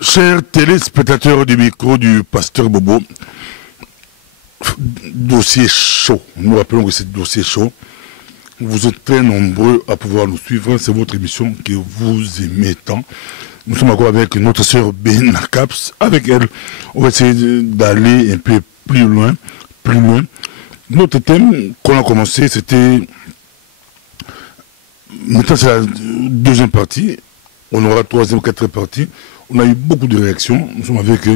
Chers téléspectateurs du micro du pasteur Bobo, dossier chaud. Nous rappelons que c'est dossier chaud. Vous êtes très nombreux à pouvoir nous suivre. C'est votre émission que vous aimez tant. Nous sommes encore avec notre sœur Benacaps. Avec elle, on va essayer d'aller un peu plus loin. Notre thème qu'on a commencé, c'était... Maintenant, c'est la deuxième partie. On aura la troisième, quatrième partie. On a eu beaucoup de réactions. Nous sommes avec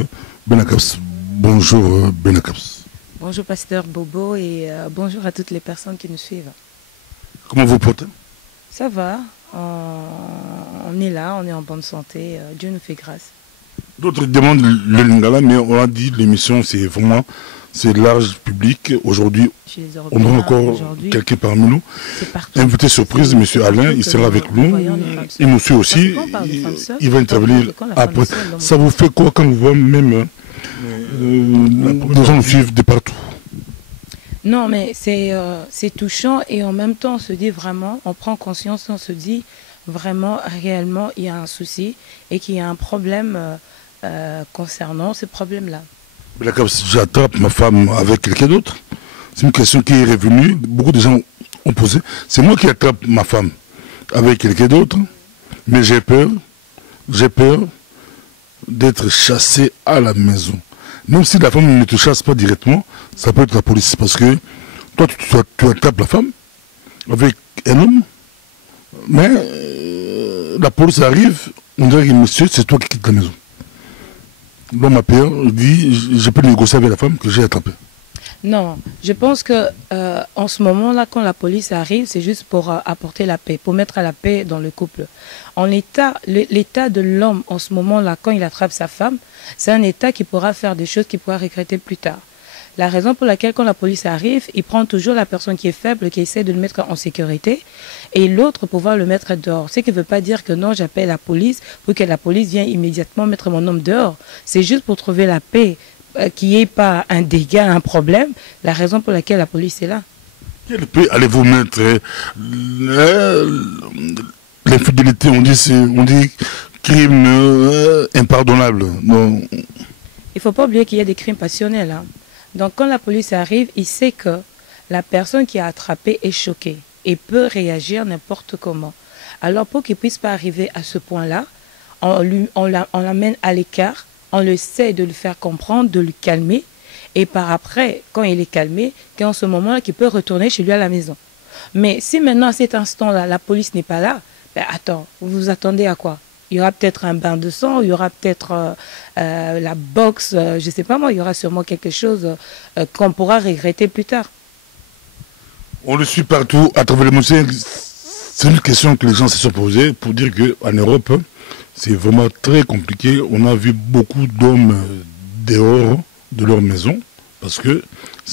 Benacaps. Bonjour Benacaps. Bonjour pasteur Bobo et bonjour à toutes les personnes qui nous suivent. Comment vous portez? Ça va, on est là, on est en bonne santé, Dieu nous fait grâce. D'autres demandent le Lingala, mais on a dit l'émission c'est vraiment large public. Aujourd'hui, on a encore quelqu'un parmi nous. Invité surprise, M. Alain, il sera avec nous. Il nous suit aussi. Il va intervenir après. Ça vous fait quoi quand vous voyez même les gens nous suivent de partout? Non, mais c'est touchant et en même temps on se dit vraiment, on prend conscience, on se dit vraiment, réellement, il y a un souci et qu'il y a un problème concernant ce problème-là. J'attrape ma femme avec quelqu'un d'autre. C'est une question qui est revenue. Beaucoup de gens ont posé. C'est moi qui attrape ma femme avec quelqu'un d'autre, mais j'ai peur d'être chassé à la maison. Même si la femme ne te chasse pas directement, ça peut être la police. Parce que toi, tu attrapes la femme avec un homme, mais la police arrive, on dirait que monsieur, c'est toi qui quittes la maison. L'homme appelle, il dit, je peux négocier avec la femme que j'ai attrapée. Non, je pense que en ce moment-là, quand la police arrive, c'est juste pour apporter la paix, pour mettre la paix dans le couple. L'état de l'homme en ce moment-là, quand il attrape sa femme, c'est un état qui pourra faire des choses qu'il pourra regretter plus tard. La raison pour laquelle quand la police arrive, il prend toujours la personne qui est faible, qui essaie de le mettre en sécurité, et l'autre pour pouvoir le mettre dehors. Ce qui ne veut pas dire que non, j'appelle la police pour que la police vienne immédiatement mettre mon homme dehors. C'est juste pour trouver la paix, qu'il n'y ait pas un dégât, un problème, la raison pour laquelle la police est là. Quelle paix allez-vous mettre? L'infidélité, on dit crime impardonnable. Non. Il ne faut pas oublier qu'il y a des crimes passionnels. Hein. Donc quand la police arrive, il sait que la personne qui a attrapé est choquée et peut réagir n'importe comment. Alors pour qu'il ne puisse pas arriver à ce point-là, on l'amène à l'écart, on le sait de le faire comprendre, de le calmer, et par après, quand il est calmé, qu'en ce moment-là, qu'il peut retourner chez lui à la maison. Mais si maintenant, à cet instant-là, la police n'est pas là, ben attends, vous vous attendez à quoi? Il y aura peut-être un bain de sang, il y aura peut-être la boxe, je ne sais pas moi, il y aura sûrement quelque chose qu'on pourra regretter plus tard. On le suit partout à travers le monde. C'est une question que les gens se sont posées pour dire qu'en Europe, c'est vraiment très compliqué. On a vu beaucoup d'hommes dehors de leur maison parce que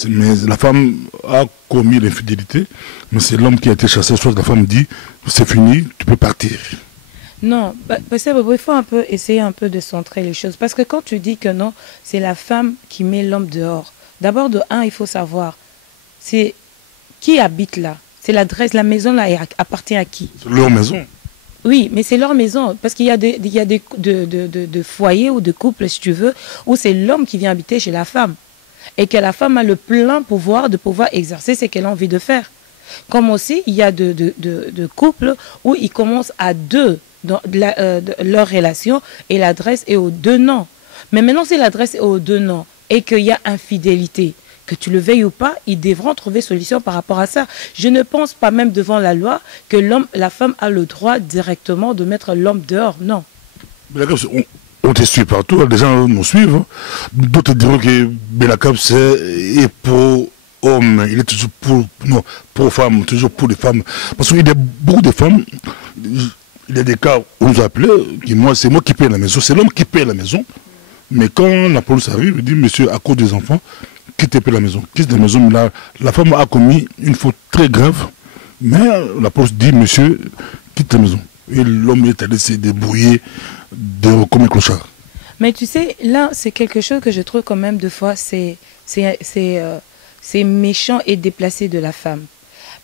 la femme a commis l'infidélité, mais c'est l'homme qui a été chassé. Soit la femme dit c'est fini, tu peux partir. Non, parce qu'il faut essayer un peu de centrer les choses. Parce que quand tu dis que non, c'est la femme qui met l'homme dehors. D'abord, de un, il faut savoir, c'est qui habite là. C'est l'adresse, la maison là appartient à qui? C'est leur maison. Oui, mais c'est leur maison. Parce qu'il y a des de foyers ou de couples, si tu veux, où c'est l'homme qui vient habiter chez la femme. Et que la femme a le plein pouvoir de pouvoir exercer ce qu'elle a envie de faire. Comme aussi, il y a de couples où ils commencent à deux dans leur relation et l'adresse est aux deux noms. Mais maintenant, si l'adresse est aux deux noms et qu'il y a infidélité, que tu le veuilles ou pas, ils devront trouver solution par rapport à ça. Je ne pense pas même devant la loi que la femme a le droit directement de mettre l'homme dehors, non. On te suit partout, les gens nous suivent. D'autres diront que Benacaps est pour hommes, il est toujours pour femmes, toujours pour les femmes. Parce qu'il y a beaucoup de femmes, il y a des cas où on nous appelle, c'est moi qui paye la maison, c'est l'homme qui paye la maison. Mais quand la police arrive, il dit, monsieur, à cause des enfants, quittez la maison. Quitte la maison, mais la femme a commis une faute très grave, mais la police dit, monsieur, quitte la maison. Et l'homme est allé se débrouiller comme un clochard. Mais tu sais, là, c'est quelque chose que je trouve quand même, deux fois, c'est méchant et déplacé de la femme.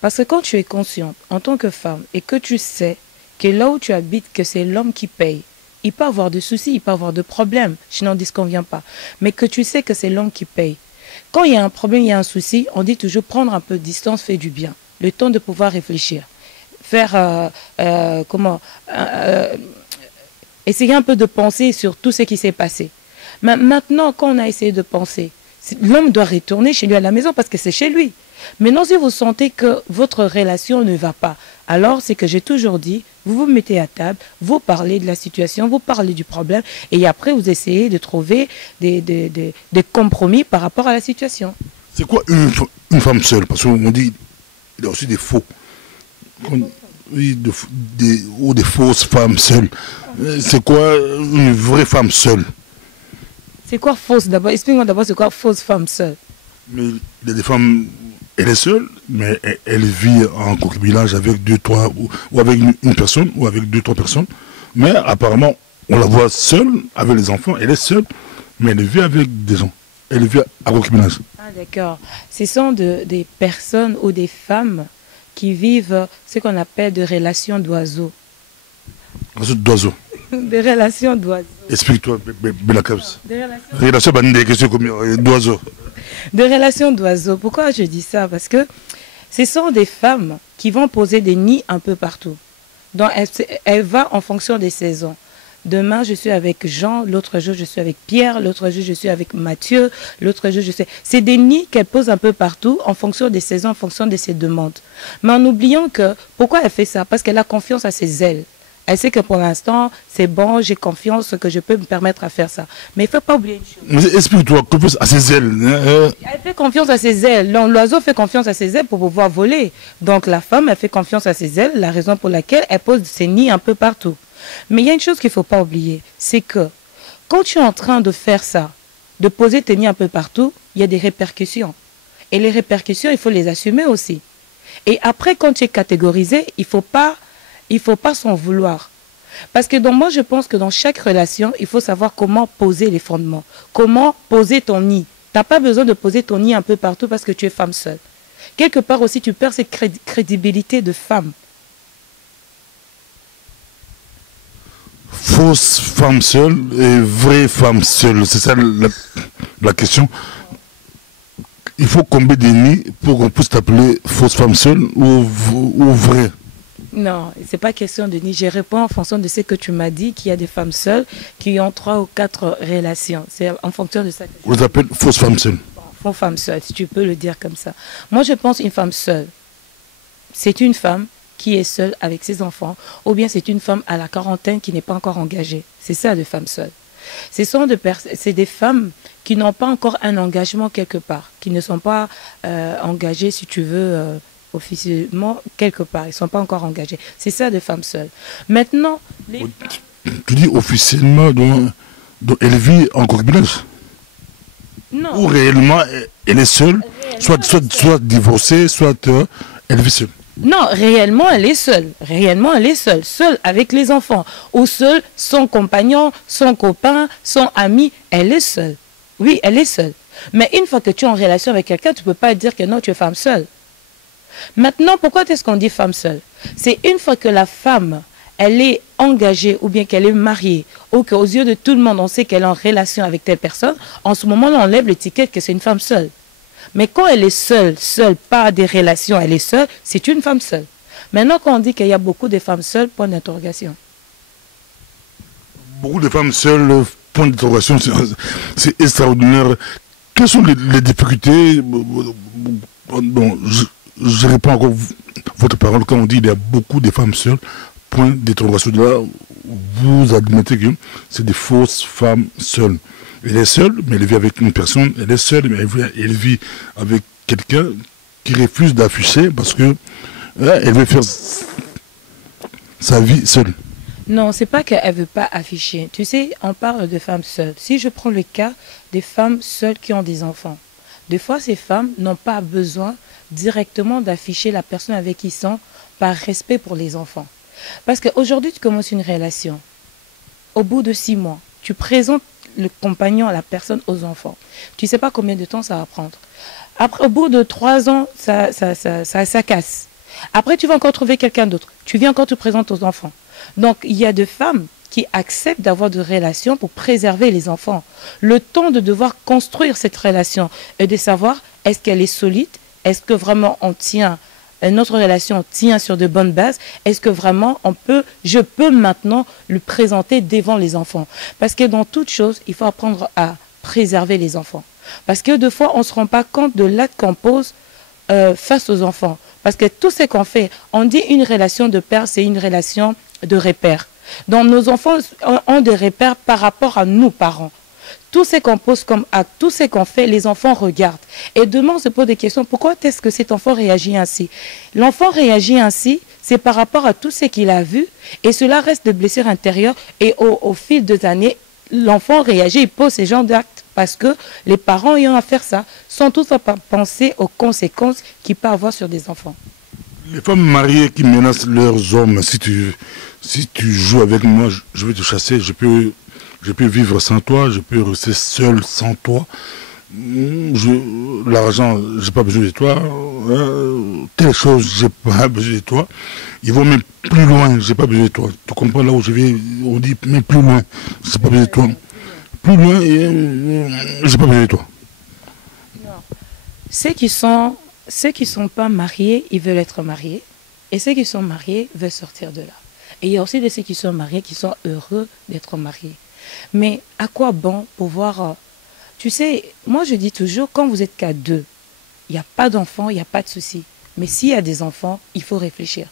Parce que quand tu es consciente, en tant que femme, et que tu sais que là où tu habites, que c'est l'homme qui paye, Il peut avoir de soucis, il peut avoir de problèmes. Je n'en disconviens pas. Mais que tu sais que c'est l'homme qui paye. Quand il y a un problème, il y a un souci, on dit toujours prendre un peu de distance fait du bien. Le temps de pouvoir réfléchir. Faire, essayer un peu de penser sur tout ce qui s'est passé. Mais maintenant, quand on a essayé de penser, l'homme doit retourner chez lui à la maison parce que c'est chez lui. Maintenant, si vous sentez que votre relation ne va pas, alors c'est que j'ai toujours dit, vous vous mettez à table, vous parlez de la situation, vous parlez du problème, et après vous essayez de trouver des compromis par rapport à la situation. C'est quoi une femme seule? Parce qu'on dit il y a aussi des faux. Oui, ou des fausses femmes seules. C'est quoi une vraie femme seule? C'est quoi fausse d'abord? Explique-moi d'abord c'est quoi fausse femme seule. Mais il y a des femmes, elle est seule, mais elle vit en concubinage avec deux, trois, ou avec une personne, ou avec deux, trois personnes. Mais apparemment, on la voit seule, avec les enfants, elle est seule, mais elle vit avec des gens. Elle vit en concubinage. Ah d'accord. Ce sont des personnes ou des femmes qui vivent ce qu'on appelle des relations d'oiseaux. D'oiseaux. Des relations d'oiseaux. Explique-toi, Belakabs. Des relations d'oiseaux. Des relations d'oiseaux. Pourquoi je dis ça? Parce que ce sont des femmes qui vont poser des nids un peu partout. Donc elle va en fonction des saisons. Demain, je suis avec Jean, l'autre jour, je suis avec Pierre, l'autre jour, je suis avec Mathieu, l'autre jour, je suis... C'est des nids qu'elle pose un peu partout en fonction des saisons, en fonction de ses demandes. Mais en oubliant que... Pourquoi elle fait ça? Parce qu'elle a confiance à ses ailes. Elle sait que pour l'instant, c'est bon, j'ai confiance que je peux me permettre à faire ça. Mais il ne faut pas oublier une chose. Explique-toi, confiance à ses ailes. Elle fait confiance à ses ailes. L'oiseau fait confiance à ses ailes pour pouvoir voler. Donc la femme, elle fait confiance à ses ailes, la raison pour laquelle elle pose ses nids un peu partout. Mais il y a une chose qu'il ne faut pas oublier, c'est que quand tu es en train de faire ça, de poser tes nids un peu partout, il y a des répercussions. Et les répercussions, il faut les assumer aussi. Et après, quand tu es catégorisé, il faut pas s'en vouloir. Parce que moi, je pense que dans chaque relation, il faut savoir comment poser les fondements. Comment poser ton nid. Tu n'as pas besoin de poser ton nid un peu partout parce que tu es femme seule. Quelque part aussi, tu perds cette crédibilité de femme. Fausse femme seule et vraie femme seule, c'est ça la question. Il faut combien de nids pour qu'on puisse t'appeler fausse femme seule ou vraie? Non, ce n'est pas question de nid. Je réponds en fonction de ce que tu m'as dit, qu'il y a des femmes seules qui ont 3 ou 4 relations. C'est en fonction de ça que on les appelle fausse femme seule. Fausse femme seule, si tu peux le dire comme ça. Moi, je pense une femme seule. C'est une femme qui est seule avec ses enfants, ou bien c'est une femme à la quarantaine qui n'est pas encore engagée. C'est ça, de femmes seules. C'est des femmes qui n'ont pas encore un engagement quelque part, qui ne sont pas engagées, si tu veux, officiellement quelque part. Ils ne sont pas encore engagés. C'est ça, de femmes seules. Maintenant... Tu dis officiellement, donc elle vit en concubinage? Non. Ou réellement, elle est seule, soit divorcée, soit elle vit seule? Non, réellement, elle est seule. Réellement, elle est seule. Seule avec les enfants. Ou seule, son compagnon, son copain, son ami. Elle est seule. Oui, elle est seule. Mais une fois que tu es en relation avec quelqu'un, tu ne peux pas dire que non, tu es femme seule. Maintenant, pourquoi est-ce qu'on dit femme seule? C'est une fois que la femme, elle est engagée ou bien qu'elle est mariée, ou qu'aux yeux de tout le monde, on sait qu'elle est en relation avec telle personne, en ce moment-là, on enlève l'étiquette que c'est une femme seule. Mais quand elle est seule, pas des relations, elle est seule, c'est une femme seule. Maintenant, quand on dit qu'il y a beaucoup de femmes seules, point d'interrogation. Beaucoup de femmes seules, point d'interrogation, c'est extraordinaire. Quelles sont les difficultés? Bon, je réponds encore votre parole quand on dit qu'il y a beaucoup de femmes seules, point d'interrogation. Là, vous admettez que c'est des fausses femmes seules. Elle est seule, mais elle vit avec une personne. Elle est seule, mais elle vit avec quelqu'un qui refuse d'afficher parce que elle veut faire sa vie seule. Non, c'est pas qu'elle ne veut pas afficher. Tu sais, on parle de femmes seules. Si je prends le cas des femmes seules qui ont des enfants, des fois, ces femmes n'ont pas besoin directement d'afficher la personne avec qui ils sont par respect pour les enfants. Parce qu'aujourd'hui, tu commences une relation. Au bout de 6 mois, tu présentes le compagnon à la personne aux enfants. Tu ne sais pas combien de temps ça va prendre. Après, au bout de 3 ans, ça casse. Après, tu vas encore trouver quelqu'un d'autre. Tu viens encore te présenter aux enfants. Donc, il y a des femmes qui acceptent d'avoir des relations pour préserver les enfants. Le temps de devoir construire cette relation et de savoir est-ce qu'elle est solide, est-ce que vraiment on tient, notre relation tient sur de bonnes bases, est-ce que vraiment je peux maintenant le présenter devant les enfants. Parce que dans toute chose, il faut apprendre à préserver les enfants. Parce que deux fois, on ne se rend pas compte de l'acte qu'on pose face aux enfants. Parce que tout ce qu'on fait, on dit une relation de père, c'est une relation de repère. Donc nos enfants ont des repères par rapport à nous, parents. Tout ce qu'on pose comme acte, tout ce qu'on fait, les enfants regardent. Et demain, on se pose des questions. Pourquoi est-ce que cet enfant réagit ainsi? L'enfant réagit ainsi, c'est par rapport à tout ce qu'il a vu. Et cela reste des blessures intérieures. Et au fil des années, l'enfant réagit, il pose ces genres d'actes. Parce que les parents ayant à faire ça, sans toutefois penser aux conséquences qu'il peut avoir sur des enfants. Les femmes mariées qui menacent leurs hommes, si tu joues avec moi, je vais te chasser, je peux vivre sans toi, je peux rester seul sans toi. L'argent, j'ai pas besoin de toi. Telle chose, j'ai pas besoin de toi. Ils vont même plus loin, j'ai pas besoin de toi. Tu comprends là où je vais, on dit même plus loin, j'ai pas besoin de toi. Plus loin et j'ai pas besoin de toi. Non. Ceux qui sont pas mariés, ils veulent être mariés. Et ceux qui sont mariés veulent sortir de là. Et il y a aussi de ceux qui sont mariés qui sont heureux d'être mariés. Mais à quoi bon pouvoir... tu sais, moi je dis toujours, quand vous êtes qu'à deux, il n'y a pas d'enfants, il n'y a pas de souci. Mais s'il y a des enfants, il faut réfléchir.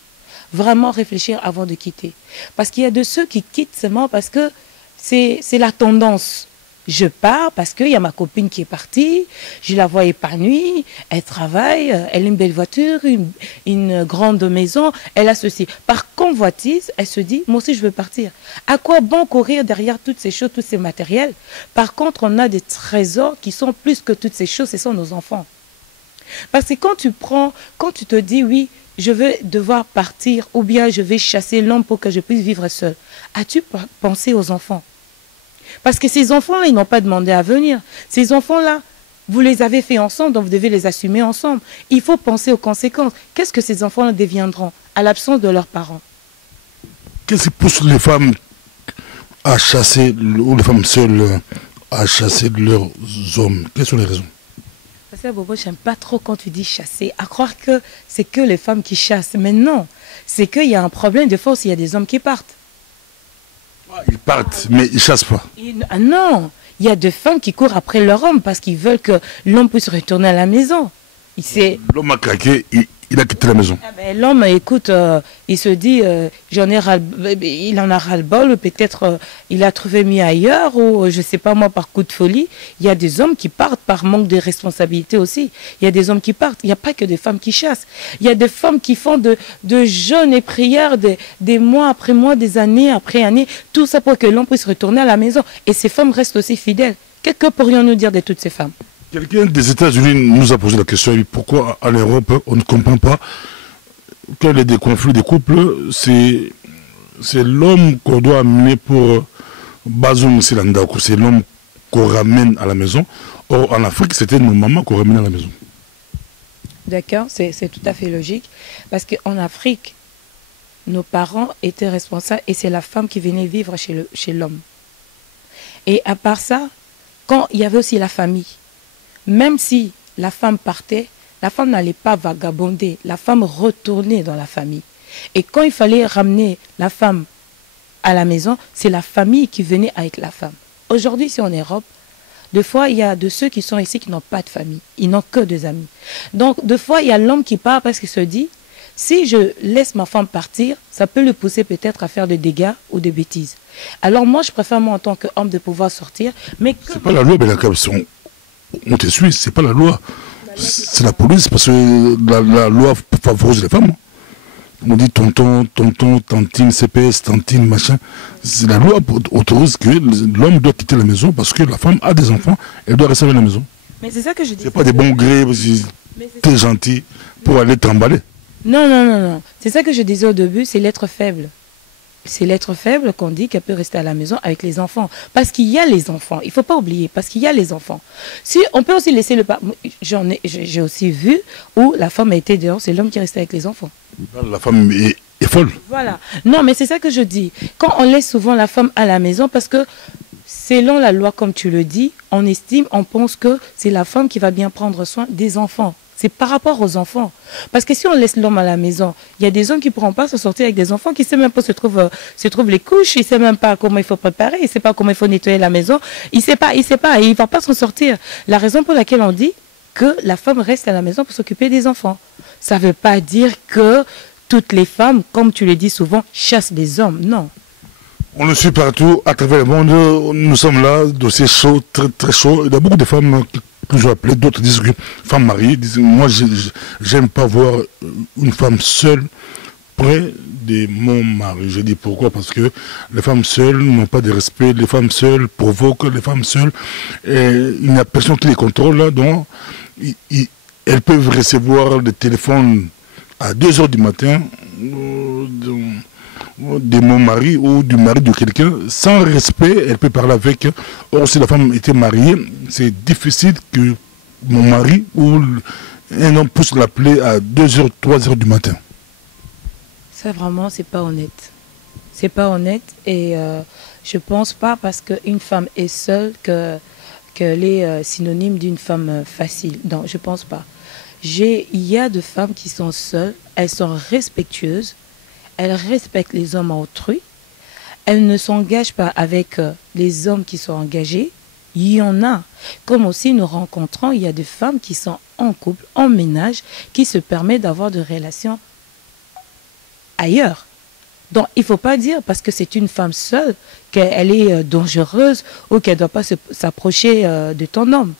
Vraiment réfléchir avant de quitter. Parce qu'il y a de ceux qui quittent seulement parce que c'est la tendance. Je pars parce qu'il y a ma copine qui est partie, je la vois épanouie, elle travaille, elle a une belle voiture, une grande maison, elle a ceci. Par convoitise, elle se dit, moi aussi je veux partir. À quoi bon courir derrière toutes ces choses, tous ces matériels? Par contre, on a des trésors qui sont plus que toutes ces choses, ce sont nos enfants. Parce que quand tu te dis, oui, je vais devoir partir ou bien je vais chasser l'homme pour que je puisse vivre seul, as-tu pensé aux enfants? Parce que ces enfants-là, ils n'ont pas demandé à venir. Ces enfants-là, vous les avez fait ensemble, donc vous devez les assumer ensemble. Il faut penser aux conséquences. Qu'est-ce que ces enfants-là deviendront à l'absence de leurs parents? Qu'est-ce qui pousse les femmes à chasser, ou les femmes seules à chasser leurs hommes? Quelles sont les raisons? Parce que Bobo, j'aime pas trop quand tu dis chasser, à croire que c'est que les femmes qui chassent. Mais non, c'est qu'il y a un problème. Des fois aussi, il y a des hommes qui partent. Ils partent, mais ils ne chassent pas. Non, il y a des femmes qui courent après leur homme parce qu'ils veulent que l'homme puisse retourner à la maison. L'homme a craqué, il a quitté la maison. Ah ben, l'homme, écoute, il se dit, il en a ras-le-bol, peut-être il a trouvé mieux ailleurs, ou je ne sais pas moi, par coup de folie. Il y a des hommes qui partent par manque de responsabilité aussi. Il y a des hommes qui partent. Il n'y a pas que des femmes qui chassent. Il y a des femmes qui font de jeûnes et prières des mois après mois, des années après années, tout ça pour que l'homme puisse retourner à la maison. Et ces femmes restent aussi fidèles. Que pourrions-nous dire de toutes ces femmes? Quelqu'un des États-Unis nous a posé la question, pourquoi en Europe on ne comprend pas qu'il y ait des conflits des couples, c'est l'homme qu'on doit amener pour Bazoum Silandakou, c'est l'homme qu'on ramène à la maison. Or en Afrique, c'était nos mamans qu'on ramène à la maison. D'accord, c'est tout à fait logique, parce qu'en Afrique, nos parents étaient responsables et c'est la femme qui venait vivre chez l'homme. Et à part ça, quand il y avait aussi la famille, même si la femme partait, la femme n'allait pas vagabonder, la femme retournait dans la famille. Et quand il fallait ramener la femme à la maison, c'est la famille qui venait avec la femme. Aujourd'hui, si en Europe, des fois, il y a de ceux qui sont ici qui n'ont pas de famille, ils n'ont que des amis. Donc, des fois, il y a l'homme qui part parce qu'il se dit, si je laisse ma femme partir, ça peut le pousser peut-être à faire des dégâts ou des bêtises. Alors moi, je préfère, moi, en tant qu'homme, de pouvoir sortir. Mais c'est pas la loi, mais on te suit, c'est pas la loi. C'est la police, parce que la loi favorise les femmes. On dit tonton, tantine, CPS, tantine, machin. La loi autorise que l'homme doit quitter la maison parce que la femme a des enfants, elle doit rester à la maison. Mais c'est ça que je dis. C'est pas des bons grés, t'es gentil pour aller t'emballer. Non. C'est ça que je disais au début, c'est l'être faible. C'est l'être faible qu'on dit qu'elle peut rester à la maison avec les enfants. Parce qu'il y a les enfants. Il ne faut pas oublier, parce qu'il y a les enfants. Si on peut aussi laisser le... J'ai aussi vu où la femme a été dehors, c'est l'homme qui est resté avec les enfants. La femme est folle. Voilà. Non, mais c'est ça que je dis. Quand on laisse souvent la femme à la maison, parce que selon la loi, comme tu le dis, on estime, on pense que c'est la femme qui va bien prendre soin des enfants. C'est par rapport aux enfants. Parce que si on laisse l'homme à la maison, il y a des hommes qui ne pourront pas se sortir avec des enfants qui ne savent même pas où se trouvent les couches, ils ne savent même pas comment il faut préparer, ils ne savent pas comment il faut nettoyer la maison, il ne sait pas, et il ne va pas s'en sortir. La raison pour laquelle on dit que la femme reste à la maison pour s'occuper des enfants. Ça ne veut pas dire que toutes les femmes, comme tu le dis souvent, chassent les hommes. Non. On le suit partout, à travers le monde. Nous sommes là, dossier chaud, très très chaud. Il y a beaucoup de femmes que je appelées, d'autres disent que femmes mariées. Disent, moi, j'aime pas voir une femme seule près de mon mari. Je dis pourquoi? Parce que les femmes seules n'ont pas de respect, les femmes seules provoquent, les femmes seules, il n'y a personne qui les contrôle là, donc elles peuvent recevoir des téléphones à 2 heures du matin de mon mari ou du mari de quelqu'un, sans respect, elle peut parler avec. Or, si la femme était mariée, c'est difficile que mon mari ou un homme puisse l'appeler à 2 heures, 3 heures du matin. Ça, vraiment, c'est pas honnête. C'est pas honnête et je pense pas parce qu'une femme est seule qu'elle est synonyme d'une femme facile. Non, je pense pas. Il y a de femmes qui sont seules, elles sont respectueuses, elles respectent les hommes autrui, elles ne s'engagent pas avec les hommes qui sont engagés. Il y en a. Comme aussi nous rencontrons, il y a des femmes qui sont en couple, en ménage, qui se permettent d'avoir des relations ailleurs. Donc il ne faut pas dire parce que c'est une femme seule qu'elle est dangereuse ou qu'elle ne doit pas s'approcher de ton homme.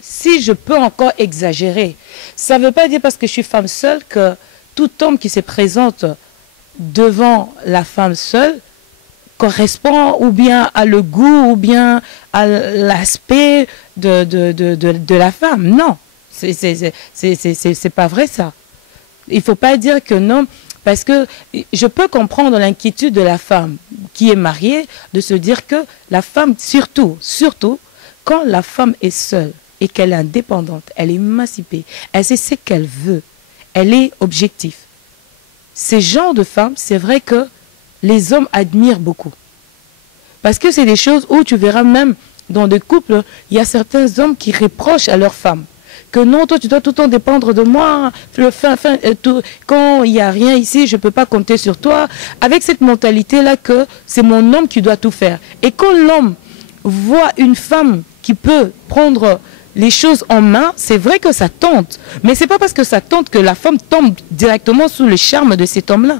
Si je peux encore exagérer, ça ne veut pas dire parce que je suis femme seule que tout homme qui se présente devant la femme seule correspond ou bien à le goût ou bien à l'aspect de la femme. Non, c'est pas vrai ça. Il ne faut pas dire que non, parce que je peux comprendre l'inquiétude de la femme qui est mariée de se dire que la femme, surtout quand la femme est seule et qu'elle est indépendante, elle est émancipée, elle sait ce qu'elle veut, elle est objective. Ces genres de femmes, c'est vrai que les hommes admirent beaucoup. Parce que c'est des choses où tu verras même dans des couples, il y a certains hommes qui reprochent à leurs femmes que non, toi tu dois tout le temps dépendre de moi, quand il n'y a rien ici, je ne peux pas compter sur toi. Avec cette mentalité-là que c'est mon homme qui doit tout faire. Et quand l'homme voit une femme qui peut prendre les choses en main, c'est vrai que ça tente. Mais ce n'est pas parce que ça tente que la femme tombe directement sous le charme de cet homme-là.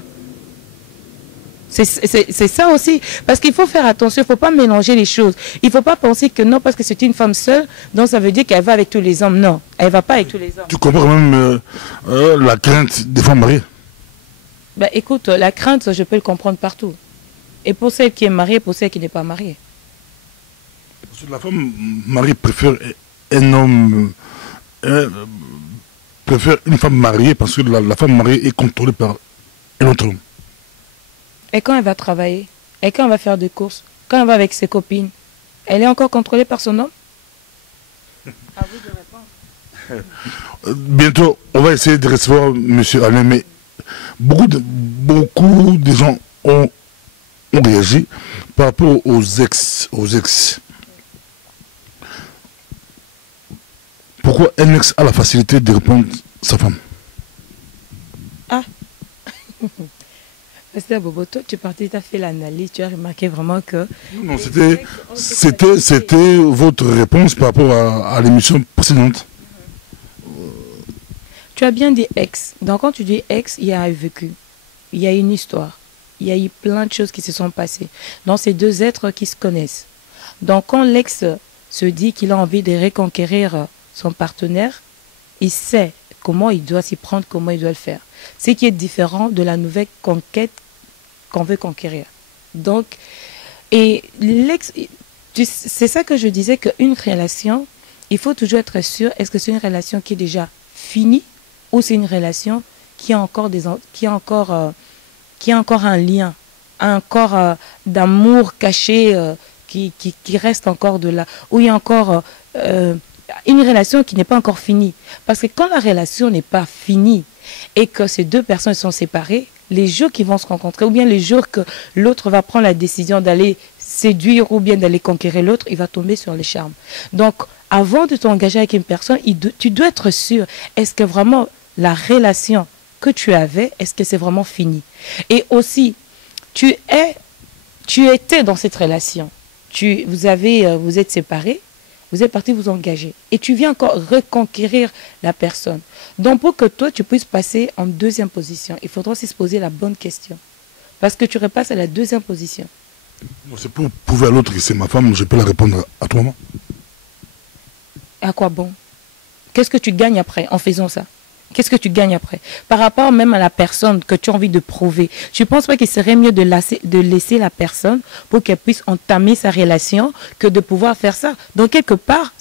C'est ça aussi. Parce qu'il faut faire attention, il ne faut pas mélanger les choses. Il ne faut pas penser que non, parce que c'est une femme seule, donc ça veut dire qu'elle va avec tous les hommes. Non, elle ne va pas avec tous les hommes. Tu comprends même la crainte des femmes mariées? Ben, écoute, la crainte, je peux le comprendre partout. Et pour celle qui est mariée, pour celle qui n'est pas mariée. Parce que la femme mariée préfère un homme, préfère une femme mariée parce que la femme mariée est contrôlée par un autre homme. Et quand elle va travailler, et quand elle va faire des courses, quand elle va avec ses copines, elle est encore contrôlée par son homme? À vous de répondre. Bientôt, on va essayer de recevoir M. Alain, mais beaucoup de gens ont réagi par rapport aux ex. Pourquoi un ex a la facilité de répondre à sa femme? Ah Pasteur Bobo, toi, tu as fait l'analyse, tu as remarqué vraiment que... Non, c'était votre réponse par rapport à l'émission précédente. Tu as bien dit ex. Donc quand tu dis ex, il y a un vécu, il y a une histoire, il y a eu plein de choses qui se sont passées dans ces deux êtres qui se connaissent. Donc quand l'ex se dit qu'il a envie de reconquérir son partenaire, il sait comment il doit s'y prendre, comment il doit le faire. Ce qui est différent de la nouvelle conquête qu'on veut conquérir. Donc, et c'est ça que je disais, qu'une relation, il faut toujours être sûr, est-ce que c'est une relation qui est déjà finie ou c'est une relation qui a encore, un lien, encore d'amour caché qui reste encore de là, où il y a encore une relation qui n'est pas encore finie. Parce que quand la relation n'est pas finie et que ces deux personnes sont séparées, les jours qui vont se rencontrer, ou bien les jours que l'autre va prendre la décision d'aller séduire ou bien d'aller conquérir l'autre, il va tomber sur les charmes. Donc, avant de t'engager avec une personne, tu dois être sûr, est-ce que vraiment la relation que tu avais, est-ce que c'est vraiment fini? Et aussi, tu étais dans cette relation, vous êtes séparés, vous êtes partis vous engager. Et tu viens encore reconquérir la personne. Donc pour que toi, tu puisses passer en deuxième position, il faudra aussi se poser la bonne question. Parce que tu repasses à la deuxième position. C'est pour prouver à l'autre que c'est ma femme, je peux la répondre à toi. À quoi bon? Qu'est-ce que tu gagnes après en faisant ça? Qu'est-ce que tu gagnes après? Par rapport même à la personne que tu as envie de prouver, tu ne penses pas qu'il serait mieux de laisser la personne pour qu'elle puisse entamer sa relation que de pouvoir faire ça? Donc, quelque part,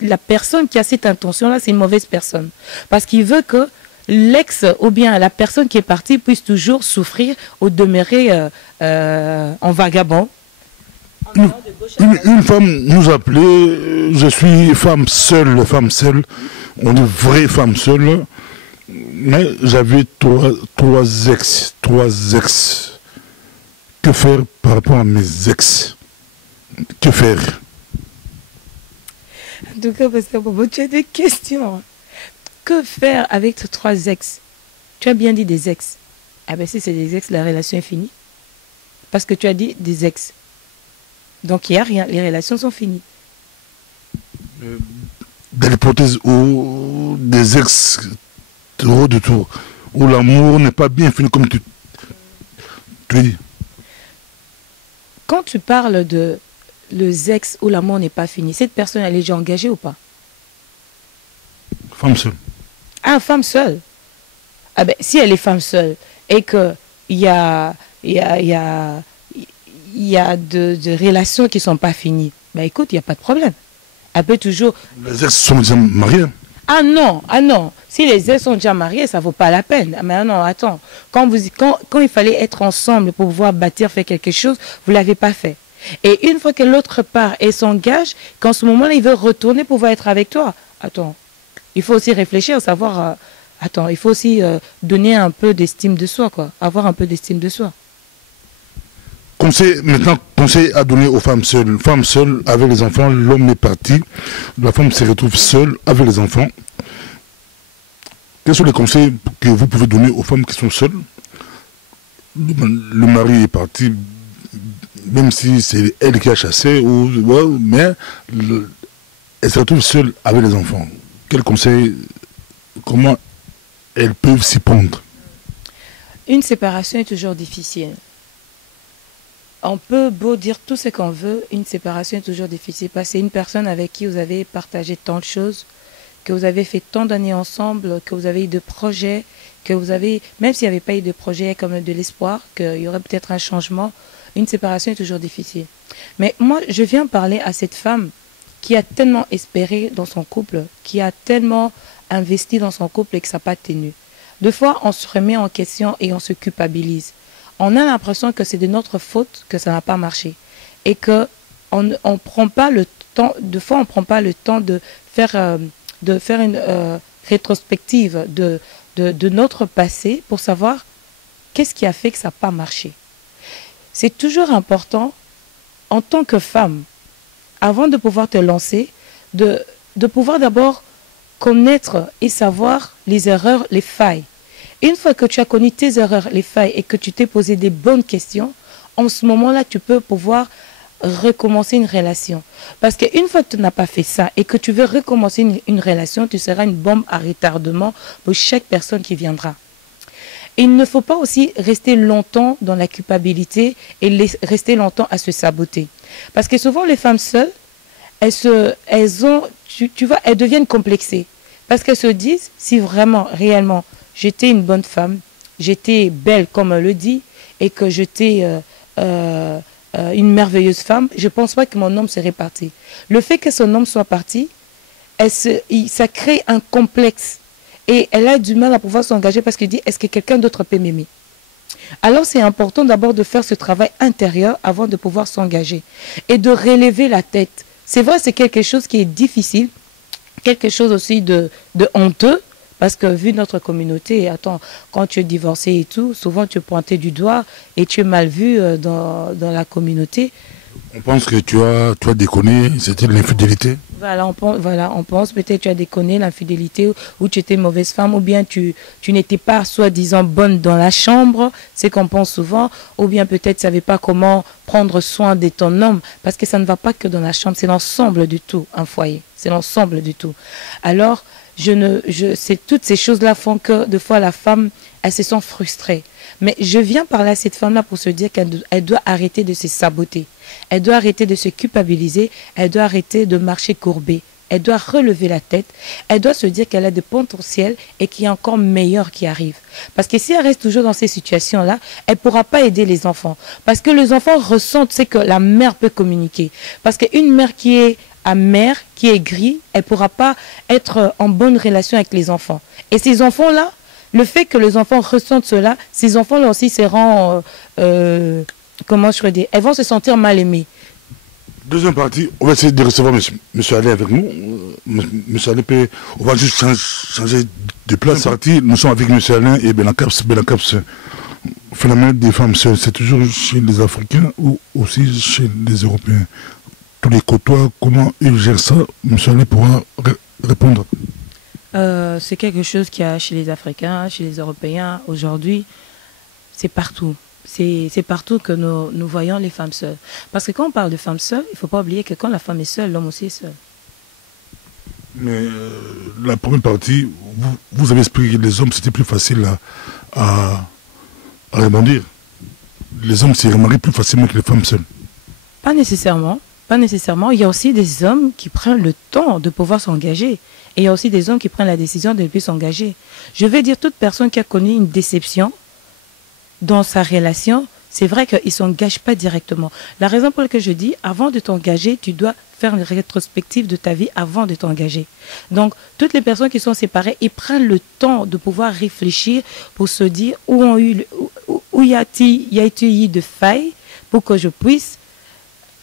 la personne qui a cette intention-là, c'est une mauvaise personne. Parce qu'il veut que l'ex ou bien la personne qui est partie puisse toujours souffrir ou demeurer en vagabond. Une femme nous appelait, je suis femme seule, on est vraie femme seule. Mais j'avais trois ex. Que faire par rapport à mes ex? Que faire? En tout cas, parce que tu as des questions. Que faire avec tes 3 ex? Tu as bien dit des ex. Ah ben si c'est des ex, la relation est finie. Parce que tu as dit des ex. Donc il n'y a rien, les relations sont finies. Dans l'hypothèse où des ex de tour, où l'amour n'est pas bien fini comme tu dis. Quand tu parles de les ex où l'amour n'est pas fini, cette personne elle est déjà engagée ou pas? Femme seule. Ah, femme seule. Ah ben si elle est femme seule et que il y a de relations qui ne sont pas finies, ben écoute, il n'y a pas de problème. Elle peut toujours... Les ex sont déjà mariés. Ah non. Si les ex sont déjà mariés, ça ne vaut pas la peine. Mais non, attends. Quand il fallait être ensemble pour pouvoir bâtir, faire quelque chose, vous ne l'avez pas fait. Et une fois que l'autre part et s'engage, qu'en ce moment-là, il veut retourner pour pouvoir être avec toi. Attends. Il faut aussi réfléchir, savoir... il faut aussi donner un peu d'estime de soi, quoi. Avoir un peu d'estime de soi. Conseil à donner aux femmes seules. Femme seule avec les enfants, l'homme est parti. La femme se retrouve seule avec les enfants. Quels sont les conseils que vous pouvez donner aux femmes qui sont seules? Le mari est parti, même si c'est elle qui a chassé, mais elle se retrouve seule avec les enfants. Quels conseils, comment elles peuvent s'y prendre? Une séparation est toujours difficile. On peut beau dire tout ce qu'on veut, une séparation est toujours difficile parce que c'est une personne avec qui vous avez partagé tant de choses, que vous avez fait tant d'années ensemble, que vous avez eu de projets, que vous avez, même s'il n'y avait pas eu de projet, il y a quand même de l'espoir, qu'il y aurait peut-être un changement. Une séparation est toujours difficile. Mais moi, je viens parler à cette femme qui a tellement espéré dans son couple, qui a tellement investi dans son couple et que ça n'a pas tenu. Des fois, on se remet en question et on se culpabilise. On a l'impression que c'est de notre faute que ça n'a pas marché. Et qu'on ne prend pas le temps, des fois on ne prend pas le temps de faire une rétrospective de notre passé pour savoir qu'est-ce qui a fait que ça n'a pas marché. C'est toujours important, en tant que femme, avant de pouvoir te lancer, de pouvoir d'abord connaître et savoir les erreurs, les failles. Une fois que tu as connu tes erreurs, les failles, et que tu t'es posé des bonnes questions, en ce moment-là, tu peux pouvoir recommencer une relation. Parce qu'une fois que tu n'as pas fait ça et que tu veux recommencer une relation, tu seras une bombe à retardement pour chaque personne qui viendra. Et il ne faut pas aussi rester longtemps dans la culpabilité et rester longtemps à se saboter. Parce que souvent, les femmes seules, elles deviennent complexées. Parce qu'elles se disent, si vraiment, réellement, j'étais une bonne femme, j'étais belle comme on le dit, et que j'étais une merveilleuse femme, je ne pense pas que mon homme serait parti. Le fait que son homme soit parti, ça crée un complexe. Et elle a du mal à pouvoir s'engager parce qu'elle dit, est-ce que quelqu'un d'autre peut m'aimer? Alors c'est important d'abord de faire ce travail intérieur avant de pouvoir s'engager. Et de relever la tête. C'est vrai, c'est quelque chose qui est difficile, quelque chose aussi de honteux, Parce que vu notre communauté, attends, quand tu es divorcé et tout, souvent tu es pointé du doigt et tu es mal vu dans la communauté. On pense que tu as déconné, c'était de l'infidélité. Voilà, on pense peut-être tu as déconné l'infidélité ou tu étais une mauvaise femme ou bien tu n'étais pas soi-disant bonne dans la chambre, c'est qu'on pense souvent, ou bien peut-être tu ne savais pas comment prendre soin de ton homme, parce que ça ne va pas que dans la chambre, c'est l'ensemble du tout, un foyer, c'est l'ensemble du tout. Alors, toutes ces choses-là font que des fois la femme, elle se sent frustrée. Mais je viens parler à cette femme-là pour se dire qu'elle doit arrêter de se saboter. Elle doit arrêter de se culpabiliser. Elle doit arrêter de marcher courbée. Elle doit relever la tête. Elle doit se dire qu'elle a des potentiels et qu'il y a encore meilleur qui arrive. Parce que si elle reste toujours dans ces situations-là, elle ne pourra pas aider les enfants. Parce que les enfants ressentent, c'est que la mère peut communiquer. Parce qu'une mère qui est amère, qui est gris, elle ne pourra pas être en bonne relation avec les enfants. Et ces enfants-là, le fait que les enfants ressentent cela, ces enfants-là aussi seront, comment je pourrais dire, elles vont se sentir mal aimées. Deuxième partie, on va essayer de recevoir monsieur Alain avec nous. Monsieur Alain, on va juste changer de place. Partie, nous sommes avec monsieur Alain et Benacaps. Benacaps, phénomène des femmes seules, c'est toujours chez les Africains ou aussi chez les Européens. Tous les côtois, comment ils gèrent ça? Monsieur Alain pourra répondre. C'est quelque chose qu'il y a chez les Africains, chez les Européens. Aujourd'hui, c'est partout. C'est partout que nous voyons les femmes seules. Parce que quand on parle de femmes seules, il ne faut pas oublier que quand la femme est seule, l'homme aussi est seul. Mais la première partie, vous avez expliqué que les hommes, c'était plus facile à rebondir. Les hommes s'y remarient plus facilement que les femmes seules. Pas nécessairement. Pas nécessairement. Il y a aussi des hommes qui prennent le temps de pouvoir s'engager. Et il y a aussi des hommes qui prennent la décision de ne plus s'engager. Je vais dire, toute personne qui a connu une déception dans sa relation, c'est vrai qu'ils ne s'engagent pas directement. La raison pour laquelle je dis, avant de t'engager, tu dois faire une rétrospective de ta vie avant de t'engager. Donc, toutes les personnes qui sont séparées, ils prennent le temps de pouvoir réfléchir pour se dire où y a-t-il eu de failles pour que je puisse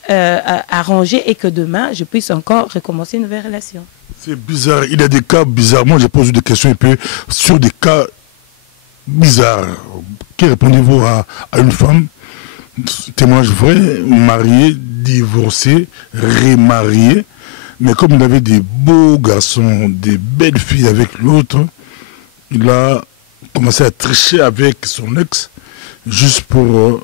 arranger et que demain, je puisse encore recommencer une nouvelle relation. C'est bizarre. Il y a des cas bizarres. Moi, je pose des questions un peu sur des cas bizarres. Que répondez-vous à une femme, témoignage vrai, mariée, divorcée, remariée, mais comme il avait des beaux garçons, des belles filles avec l'autre, il a commencé à tricher avec son ex juste pour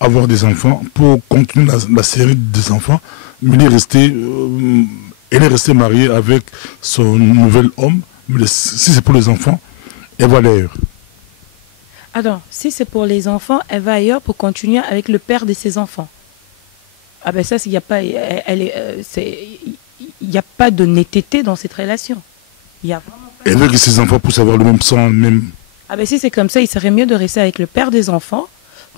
avoir des enfants, pour continuer la série des enfants, mais elle est restée mariée avec son nouvel homme, mais si c'est pour les enfants, elle va ailleurs. Alors, si c'est pour les enfants, elle va ailleurs pour continuer avec le père de ses enfants. Ah ben ça, il n'y a pas, y a pas d'honnêteté dans cette relation. Elle veut que ses enfants puissent avoir le même sang, même... Ah ben si c'est comme ça, il serait mieux de rester avec le père des enfants,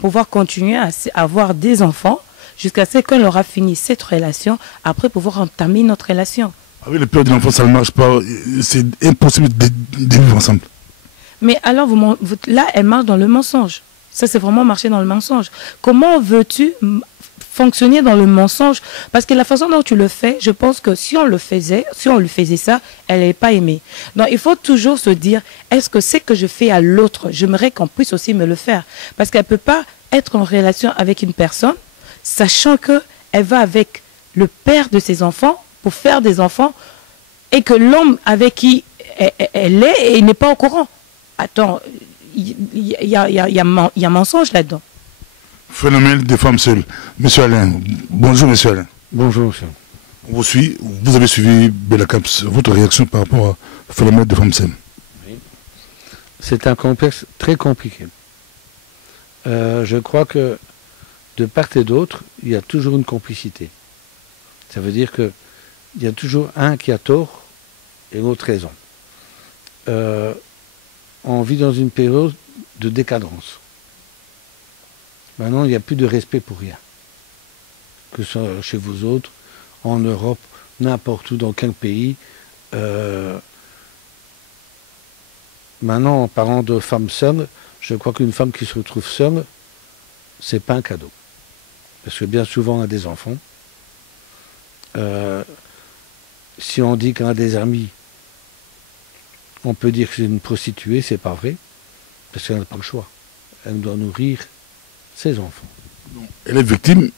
pouvoir continuer à avoir des enfants, jusqu'à ce qu'on aura fini cette relation, après pouvoir entamer notre relation. Avec le père de l'enfant, ça ne marche pas. C'est impossible de vivre ensemble. Mais alors, là, elle marche dans le mensonge. Ça, c'est vraiment marcher dans le mensonge. Comment veux-tu fonctionner dans le mensonge? Parce que la façon dont tu le fais, je pense que si on lui faisait ça, elle n'est pas aimée. Donc, il faut toujours se dire, est-ce que c'est que je fais à l'autre, j'aimerais qu'on puisse aussi me le faire? Parce qu'elle ne peut pas être en relation avec une personne, sachant qu'elle va avec le père de ses enfants pour faire des enfants, et que l'homme avec qui elle est, il n'est pas au courant. Attends, il y a mensonge là-dedans. Phénomène des femmes seules. Monsieur Alain, bonjour monsieur Alain. Bonjour monsieur. Vous avez suivi Benacaps, votre réaction par rapport au phénomène des femmes seules? Oui. C'est un complexe très compliqué. Je crois que de part et d'autre, il y a toujours une complicité. Ça veut dire qu'il y a toujours un qui a tort et l'autre raison. On vit dans une période de décadence. Maintenant, il n'y a plus de respect pour rien. Que ce soit chez vous autres, en Europe, n'importe où, dans quel pays. Maintenant, en parlant de femmes seules, je crois qu'une femme qui se retrouve seule, c'est pas un cadeau. Parce que bien souvent, on a des enfants. Si on dit qu'on a des amis, On peut dire que c'est une prostituée, c'est pas vrai, parce qu'elle n'a pas le choix. Elle doit nourrir ses enfants. Elle est victime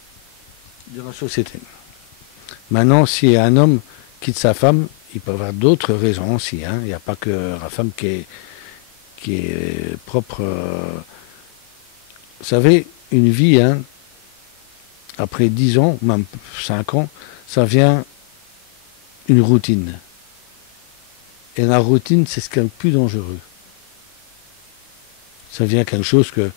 De la société. Maintenant, si un homme quitte sa femme, il peut avoir d'autres raisons aussi. Hein. Il n'y a pas que la femme qui est propre. Vous savez, une vie, hein, après 10 ans, même 5 ans, ça vient une routine. Et la routine, c'est ce qui est le plus dangereux. Ça vient quelque chose que,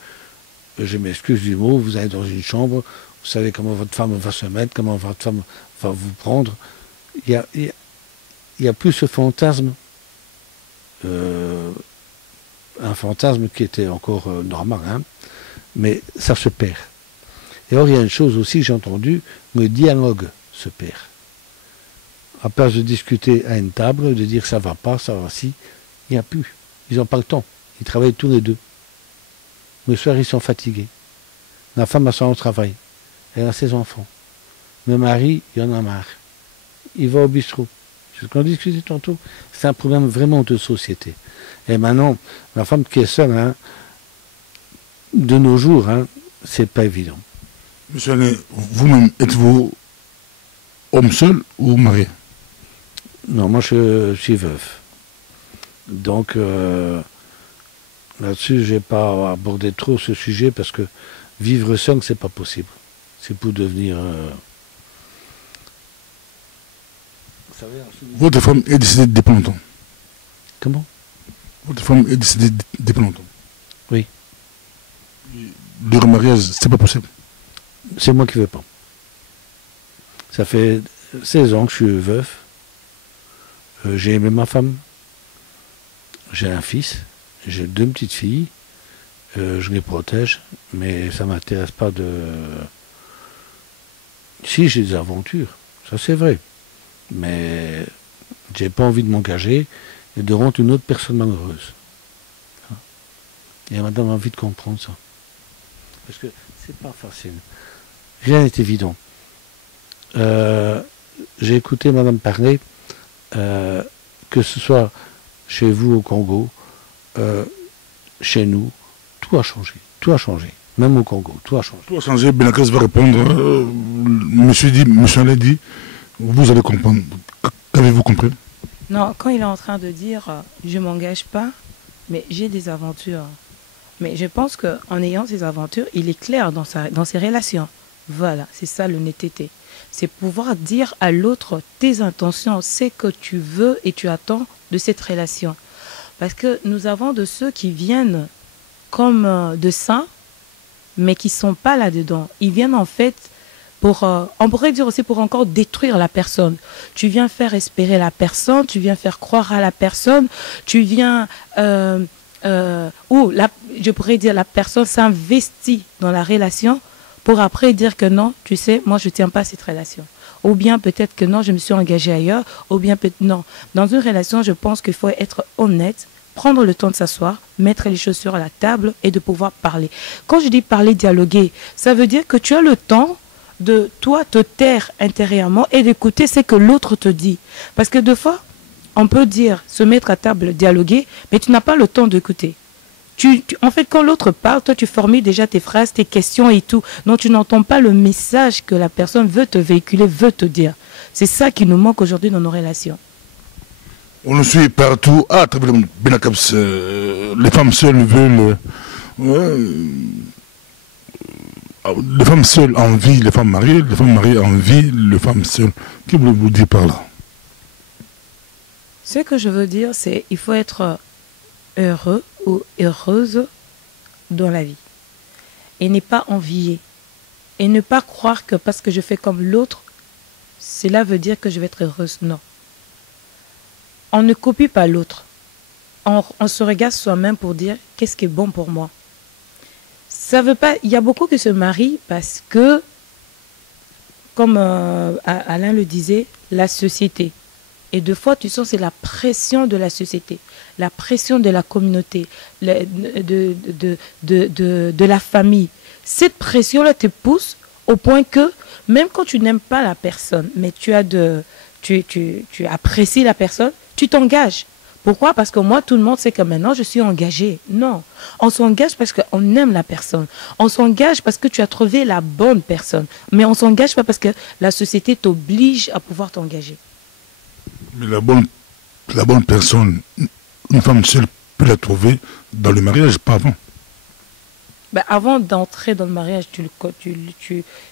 je m'excuse du mot, vous allez dans une chambre, vous savez comment votre femme va se mettre, comment votre femme va vous prendre. Il y a plus ce fantasme, un fantasme qui était encore normal, hein, mais ça se perd. Et or, il y a une chose aussi, j'ai entendu, le dialogue se perd. À place de discuter à une table, de dire ça va pas, ça va si, il n'y a plus. Ils n'ont pas le temps. Ils travaillent tous les deux. Le soir, ils sont fatigués. La femme a son travail. Elle a ses enfants. Le mari, il en a marre. Il va au bistrot. C'est ce qu'on discutait tantôt. C'est un problème vraiment de société. Et maintenant, la femme qui est seule, hein, de nos jours, hein, c'est pas évident. Monsieur Alain, vous-même, êtes-vous homme seul ou marié? Non, moi je suis veuf. Donc là-dessus, je n'ai pas abordé trop ce sujet parce que vivre seul, c'est pas possible. C'est pour devenir. Vous savez, Votre femme est décédée depuis longtemps. Comment? Votre femme est décédée depuis longtemps. Oui. Le remariage, c'est pas possible. C'est moi qui ne veux pas. Ça fait 16 ans que je suis veuf. J'ai aimé ma femme. J'ai un fils. J'ai 2 petites filles. Je les protège. Mais ça ne m'intéresse pas de... Si, j'ai des aventures. Ça, c'est vrai. Mais j'ai pas envie de m'engager et de rendre une autre personne malheureuse. Et madame a envie de comprendre ça. Parce que c'est pas facile. Rien n'est évident. J'ai écouté madame parler, que ce soit chez vous au Congo, chez nous, tout a changé. Tout a changé. Même au Congo, tout a changé. Tout a changé. Benakes va répondre. Monsieur Alain dit, vous allez comprendre. Qu'avez-vous compris? Non, quand il est en train de dire je ne m'engage pas, mais j'ai des aventures. Mais je pense qu'en ayant ces aventures, il est clair dans ses relations. Voilà, c'est ça l'honnêteté. C'est pouvoir dire à l'autre tes intentions, c'est que tu veux et tu attends de cette relation. Parce que nous avons de ceux qui viennent comme de saints, mais qui ne sont pas là-dedans. Ils viennent en fait pour, on pourrait dire aussi pour encore détruire la personne. Tu viens faire espérer la personne, tu viens faire croire à la personne, tu viens... je pourrais dire la personne s'investit dans la relation pour après dire que non, tu sais, moi je ne tiens pas à cette relation. Ou bien peut-être que non, je me suis engagée ailleurs, ou bien peut-être non. Dans une relation, je pense qu'il faut être honnête, prendre le temps de s'asseoir, mettre les choses sur la table et de pouvoir parler. Quand je dis parler, dialoguer, ça veut dire que tu as le temps de toi te taire intérieurement et d'écouter ce que l'autre te dit. Parce que deux fois, on peut dire, se mettre à table, dialoguer, mais tu n'as pas le temps d'écouter. En fait, quand l'autre parle, toi, tu formules déjà tes phrases, tes questions et tout. Donc, tu n'entends pas le message que la personne veut te véhiculer, veut te dire. C'est ça qui nous manque aujourd'hui dans nos relations. On le suit partout. Ah, très bien, Benakes, les femmes seules veulent... les femmes seules envient les femmes mariées envient les femmes seules. Que voulez-vous dire par là? Ce que je veux dire, c'est qu'il faut être heureux ou heureuse dans la vie. Et ne pas envier. Et ne pas croire que parce que je fais comme l'autre, cela veut dire que je vais être heureuse. Non. On ne copie pas l'autre. On se regarde soi-même pour dire qu'est-ce qui est bon pour moi. Ça veut pas. Il y a beaucoup qui se marient parce que, comme Alain le disait, la société. Et deux fois, tu sens, c'est la pression de la société, la pression de la communauté, de la famille. Cette pression-là te pousse au point que, même quand tu n'aimes pas la personne, mais tu apprécies la personne, tu t'engages Pourquoi? Parce que moi, tout le monde sait que maintenant, je suis engagée. Non. On s'engage parce qu'on aime la personne. On s'engage parce que tu as trouvé la bonne personne. Mais on ne s'engage pas parce que la société t'oblige à pouvoir t'engager. Mais la bonne personne, une femme seule peut la trouver dans le mariage, pas avant. Ben, avant d'entrer dans le mariage,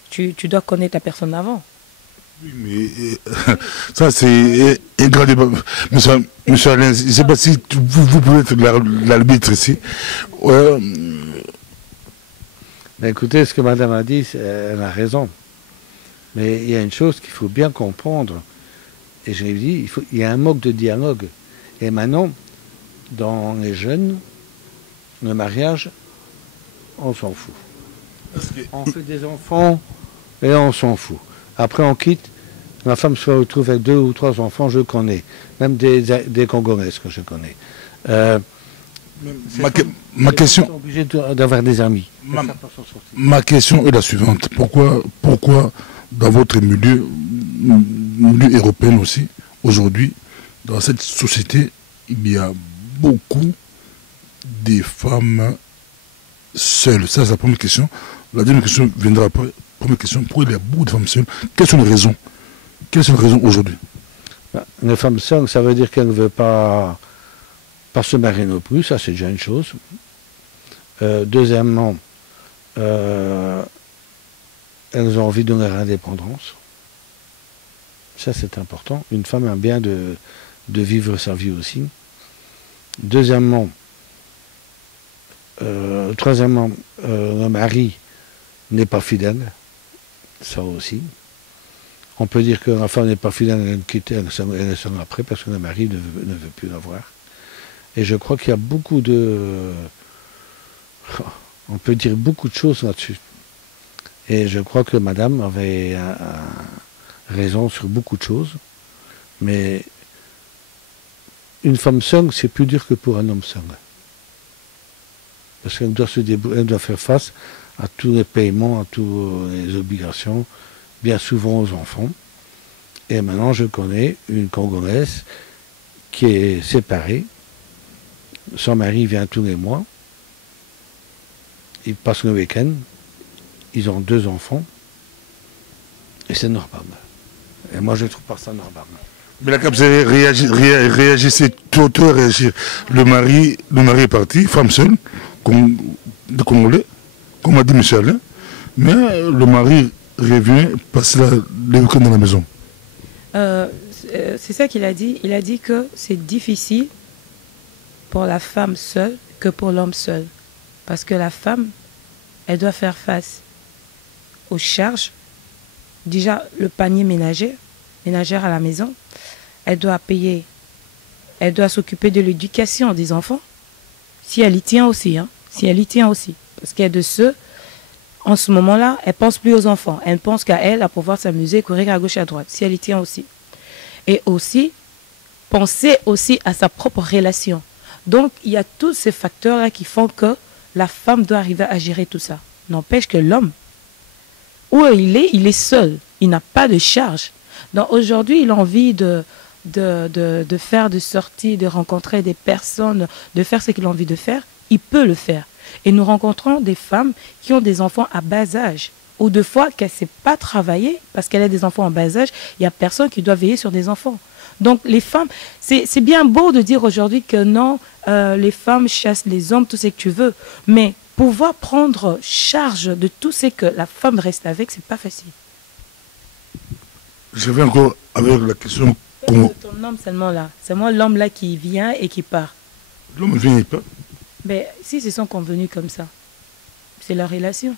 tu dois connaître la personne avant. Oui, mais ça c'est un grand débat. Monsieur Alain, je ne sais pas si vous pouvez être l'arbitre ici. Ben, écoutez, ce que madame a dit, elle a raison. Mais il y a une chose qu'il faut bien comprendre. Et je l'ai dit, il y a un manque de dialogue. Et maintenant, dans les jeunes, le mariage, on s'en fout. On fait des enfants et on s'en fout. Après, on quitte. Ma femme se retrouve avec 2 ou 3 enfants, je connais. Même des Congolaises que je connais. Ma question... Sont obligés d'avoir des amis. Ma question est la suivante. Pourquoi dans votre milieu européen aussi, aujourd'hui, dans cette société, il y a beaucoup de femmes seules? Ça, c'est la première question. La deuxième question viendra après. Première question, pourquoi il y a beaucoup de femmes seules? Quelles sont les raisons? Quelles sont les raisons aujourd'hui? Les femmes seules, ça veut dire qu'elles ne veulent pas se marier non plus, ça c'est déjà une chose. Deuxièmement, elles ont envie de leur indépendance. Ça c'est important. Une femme a bien de vivre sa vie aussi. Deuxièmement, troisièmement, le mari n'est pas fidèle. Ça aussi. On peut dire que la femme n'est pas fidèle, elle quitte, elle s'en après parce que le mari ne veut plus la voir. Et je crois qu'il y a beaucoup de... On peut dire beaucoup de choses là-dessus. Et je crois que madame avait raison sur beaucoup de choses. Mais une femme seule, c'est plus dur que pour un homme seul. Parce qu'elle doit faire face à tous les paiements, à toutes les obligations, bien souvent aux enfants. Et maintenant, je connais une Congolaise qui est séparée. Son mari vient tous les mois. Ils passent le week-end. Ils ont 2 enfants. Et c'est normal. Et moi, je ne trouve pas ça normal. Mais la CAP, c'est réagissez, tout réagir. Le mari est parti, femme seule, de Congolais, comme a dit M. Alain, mais le mari revient passer le week-end dans la maison. C'est ça qu'il a dit. Il a dit que c'est difficile pour la femme seule que pour l'homme seul. Parce que la femme, elle doit faire face aux charges. Déjà, le panier ménagère à la maison. Elle doit payer. Elle doit s'occuper de l'éducation des enfants. Si elle y tient aussi, hein. Si elle y tient aussi. Parce qu'il y a de ceux, en ce moment-là, elle ne pense plus aux enfants. Elle pense qu'à elle, à pouvoir s'amuser, courir à gauche et à droite. Si elle y tient aussi. Et aussi, penser aussi à sa propre relation. Donc, il y a tous ces facteurs-là qui font que la femme doit arriver à gérer tout ça. N'empêche que l'homme, où il est seul. Il n'a pas de charge. Donc, aujourd'hui, il a envie de faire des sorties, de rencontrer des personnes, de faire ce qu'il a envie de faire. Il peut le faire. Et nous rencontrons des femmes qui ont des enfants à bas âge. Ou deux fois qu'elle ne sait pas travailler parce qu'elle a des enfants en bas âge. Il n'y a personne qui doit veiller sur des enfants. Donc les femmes, c'est bien beau de dire aujourd'hui que non, les femmes chassent les hommes, tout ce que tu veux. Mais pouvoir prendre charge de tout ce que la femme reste avec, c'est pas facile. Je vais encore avec la question... C'est ton homme seulement là. C'est moi l'homme là qui vient et qui part. L'homme vient et part? Mais si ils sont convenus comme ça, c'est leur relation.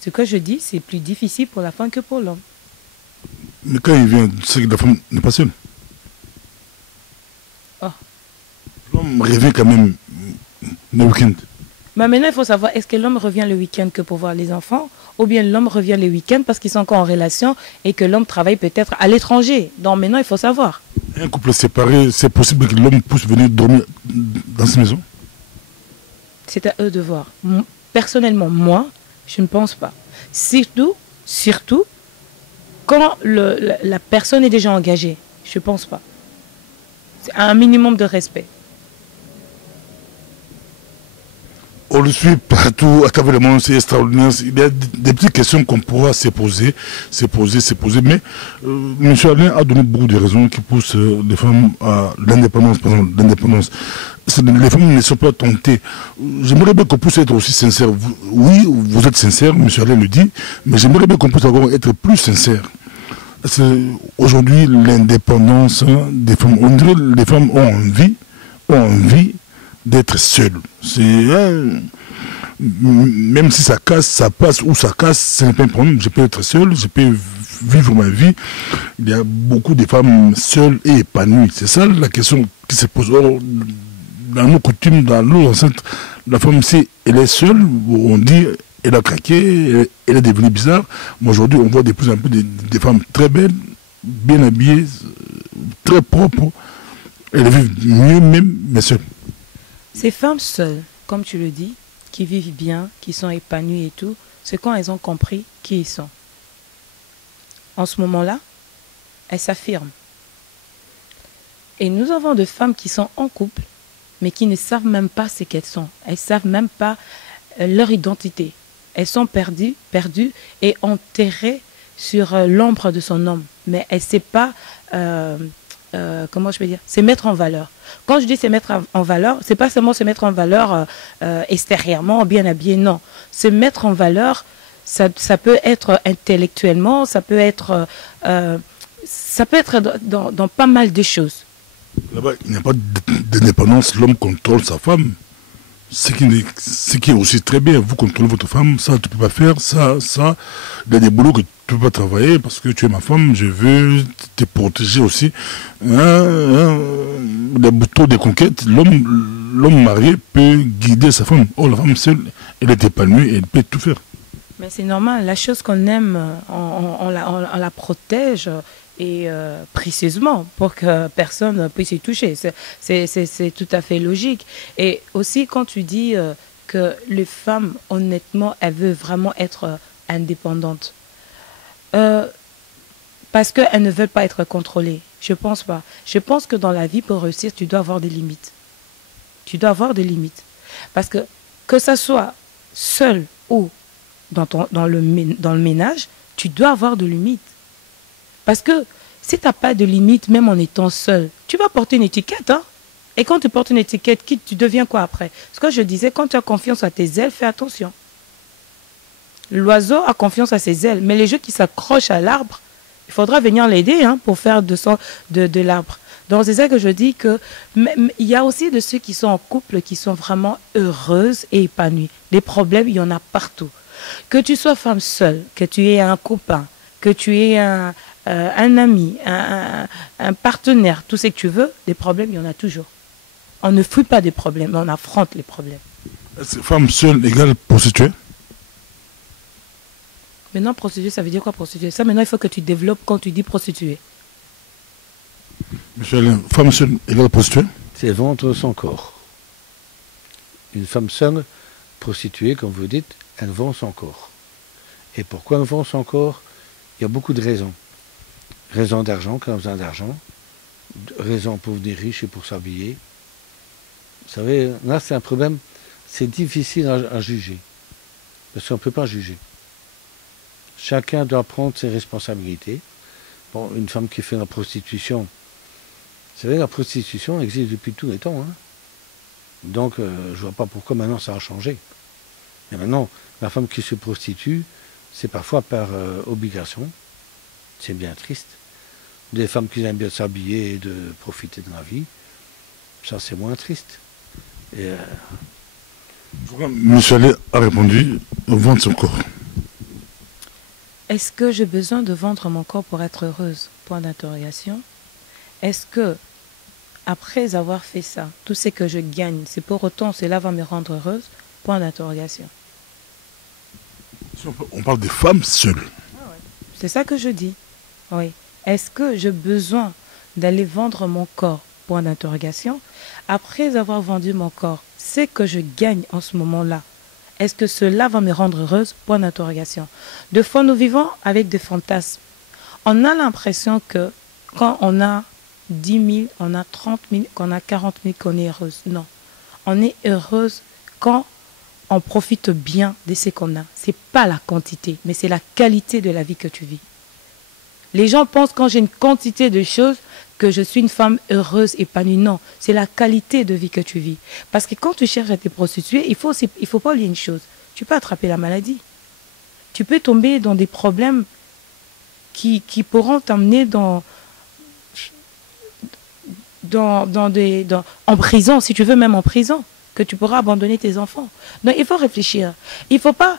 Ce que je dis, c'est plus difficile pour la femme que pour l'homme. Mais quand il vient, c'est que la femme n'est pas seule. Oh. L'homme revient quand même le week-end. Mais maintenant, il faut savoir, est-ce que l'homme revient le week-end que pour voir les enfants, ou bien l'homme revient le week-end parce qu'ils sont encore en relation et que l'homme travaille peut-être à l'étranger. Donc maintenant, il faut savoir. Un couple séparé, c'est possible que l'homme puisse venir dormir dans sa maison? C'est à eux de voir. Personnellement, moi, je ne pense pas. Surtout, quand la personne est déjà engagée. Je ne pense pas. C'est un minimum de respect. On le suit partout, à travers le monde, c'est extraordinaire. Il y a des petites questions qu'on pourra se poser. Mais M. Alain a donné beaucoup de raisons qui poussent les femmes à l'indépendance. Par exemple, l'indépendance. Les femmes ne sont pas tentées. J'aimerais bien qu'on puisse être aussi sincère. Oui, vous êtes sincère, M. Alain le dit, mais j'aimerais bien qu'on puisse encore être plus sincère. Aujourd'hui, l'indépendance des femmes, on dirait que les femmes ont envie d'être seules. Même si ça casse, ça passe ou ça casse, ce n'est pas un problème. Je peux être seul, je peux vivre ma vie. Il y a beaucoup de femmes seules et épanouies. C'est ça la question qui se pose. Or, dans nos coutumes, dans nos ancêtres, la femme, si elle est seule, on dit elle a craqué, elle est devenue bizarre. Mais aujourd'hui, on voit de plus en plus des femmes très belles, bien habillées, très propres. Elles vivent mieux même, mais seules. Ces femmes seules, comme tu le dis, qui vivent bien, qui sont épanouies et tout, c'est quand elles ont compris qui ils sont. En ce moment-là, elles s'affirment. Et nous avons des femmes qui sont en couple, mais qui ne savent même pas ce qu'elles sont. Elles ne savent même pas leur identité. Elles sont perdues et enterrées sur l'ombre de son homme. Mais elles ne savent pas, comment je peux dire, se mettre en valeur. Quand je dis se mettre en valeur, ce n'est pas seulement se mettre en valeur extérieurement, bien habillé, non. Se mettre en valeur, ça peut être intellectuellement, ça peut être dans pas mal de choses. Là-bas, il n'y a pas d'indépendance, l'homme contrôle sa femme. Ce qui est aussi très bien, vous contrôlez votre femme, ça tu ne peux pas faire, ça, il y a des boulots que tu ne peux pas travailler parce que tu es ma femme, je veux te protéger aussi. Les boutons de conquête, l'homme marié peut guider sa femme. Oh, la femme seule, elle est épanouie et elle peut tout faire. Mais c'est normal, la chose qu'on aime, on la protège et précieusement pour que personne ne puisse y toucher. C'est tout à fait logique. Et aussi quand tu dis que les femmes, honnêtement, elles veulent vraiment être indépendantes. Parce qu'elles ne veulent pas être contrôlées. Je pense pas. Je pense que dans la vie, pour réussir, tu dois avoir des limites. Tu dois avoir des limites. Parce que ça soit seul ou dans le ménage, tu dois avoir des limites. Parce que si tu n'as pas de limite, même en étant seul, tu vas porter une étiquette. Hein? Et quand tu portes une étiquette, tu deviens quoi après? Ce que je disais, quand tu as confiance à tes ailes, fais attention. L'oiseau a confiance à ses ailes, mais les jeux qui s'accrochent à l'arbre, il faudra venir l'aider pour faire de l'arbre. Donc c'est ça que je dis que il y a aussi de ceux qui sont en couple, qui sont vraiment heureuses et épanouies. Les problèmes, il y en a partout. Que tu sois femme seule, que tu aies un copain, que tu aies un ami, un partenaire, tout ce que tu veux, des problèmes, il y en a toujours. On ne fuit pas des problèmes, mais on affronte les problèmes. Est-ce que femme seule égale prostituée? Maintenant, prostituée, ça veut dire quoi prostituée? Ça, maintenant, il faut que tu développes quand tu dis prostituée. Michel, femme seule égale prostituée? C'est vendre son corps. Une femme seule, prostituée, comme vous dites, elle vend son corps. Et pourquoi elle vend son corps? Il y a beaucoup de raisons. Raison d'argent, quand on a besoin d'argent. Raison pour devenir riche et pour s'habiller. Vous savez, là c'est un problème, c'est difficile à juger. Parce qu'on ne peut pas juger. Chacun doit prendre ses responsabilités. Bon, une femme qui fait la prostitution, vous savez, la prostitution existe depuis tous les temps. Hein. Donc, je ne vois pas pourquoi maintenant ça a changé. Et maintenant, la femme qui se prostitue, c'est parfois par obligation. C'est bien triste. Des femmes qui aiment bien s'habiller et de profiter de la vie, ça c'est moins triste. Et, Michel a répondu, vendre son corps. Est-ce que j'ai besoin de vendre mon corps pour être heureuse? Point d'interrogation. Est-ce que, après avoir fait ça, tout ce que je gagne, c'est pour autant cela va me rendre heureuse? Point d'interrogation. On parle des femmes seules. C'est ça que je dis. Oui. Est-ce que j'ai besoin d'aller vendre mon corps? Point d'interrogation. Après avoir vendu mon corps, ce que je gagne en ce moment-là, est-ce que cela va me rendre heureuse? Point d'interrogation. Deux fois, nous vivons avec des fantasmes. On a l'impression que quand on a 10 000, on a 30 000, qu'on a 40 000, qu'on est heureuse. Non. On est heureuse quand on profite bien de ce qu'on a. Ce n'est pas la quantité, mais c'est la qualité de la vie que tu vis. Les gens pensent quand j'ai une quantité de choses que je suis une femme heureuse, épanouie. Non, c'est la qualité de vie que tu vis. Parce que quand tu cherches à te prostituer, il faut pas oublier une chose. Tu peux attraper la maladie. Tu peux tomber dans des problèmes qui pourront t'amener en prison, si tu veux, même en prison, que tu pourras abandonner tes enfants. Donc il faut réfléchir. Il faut pas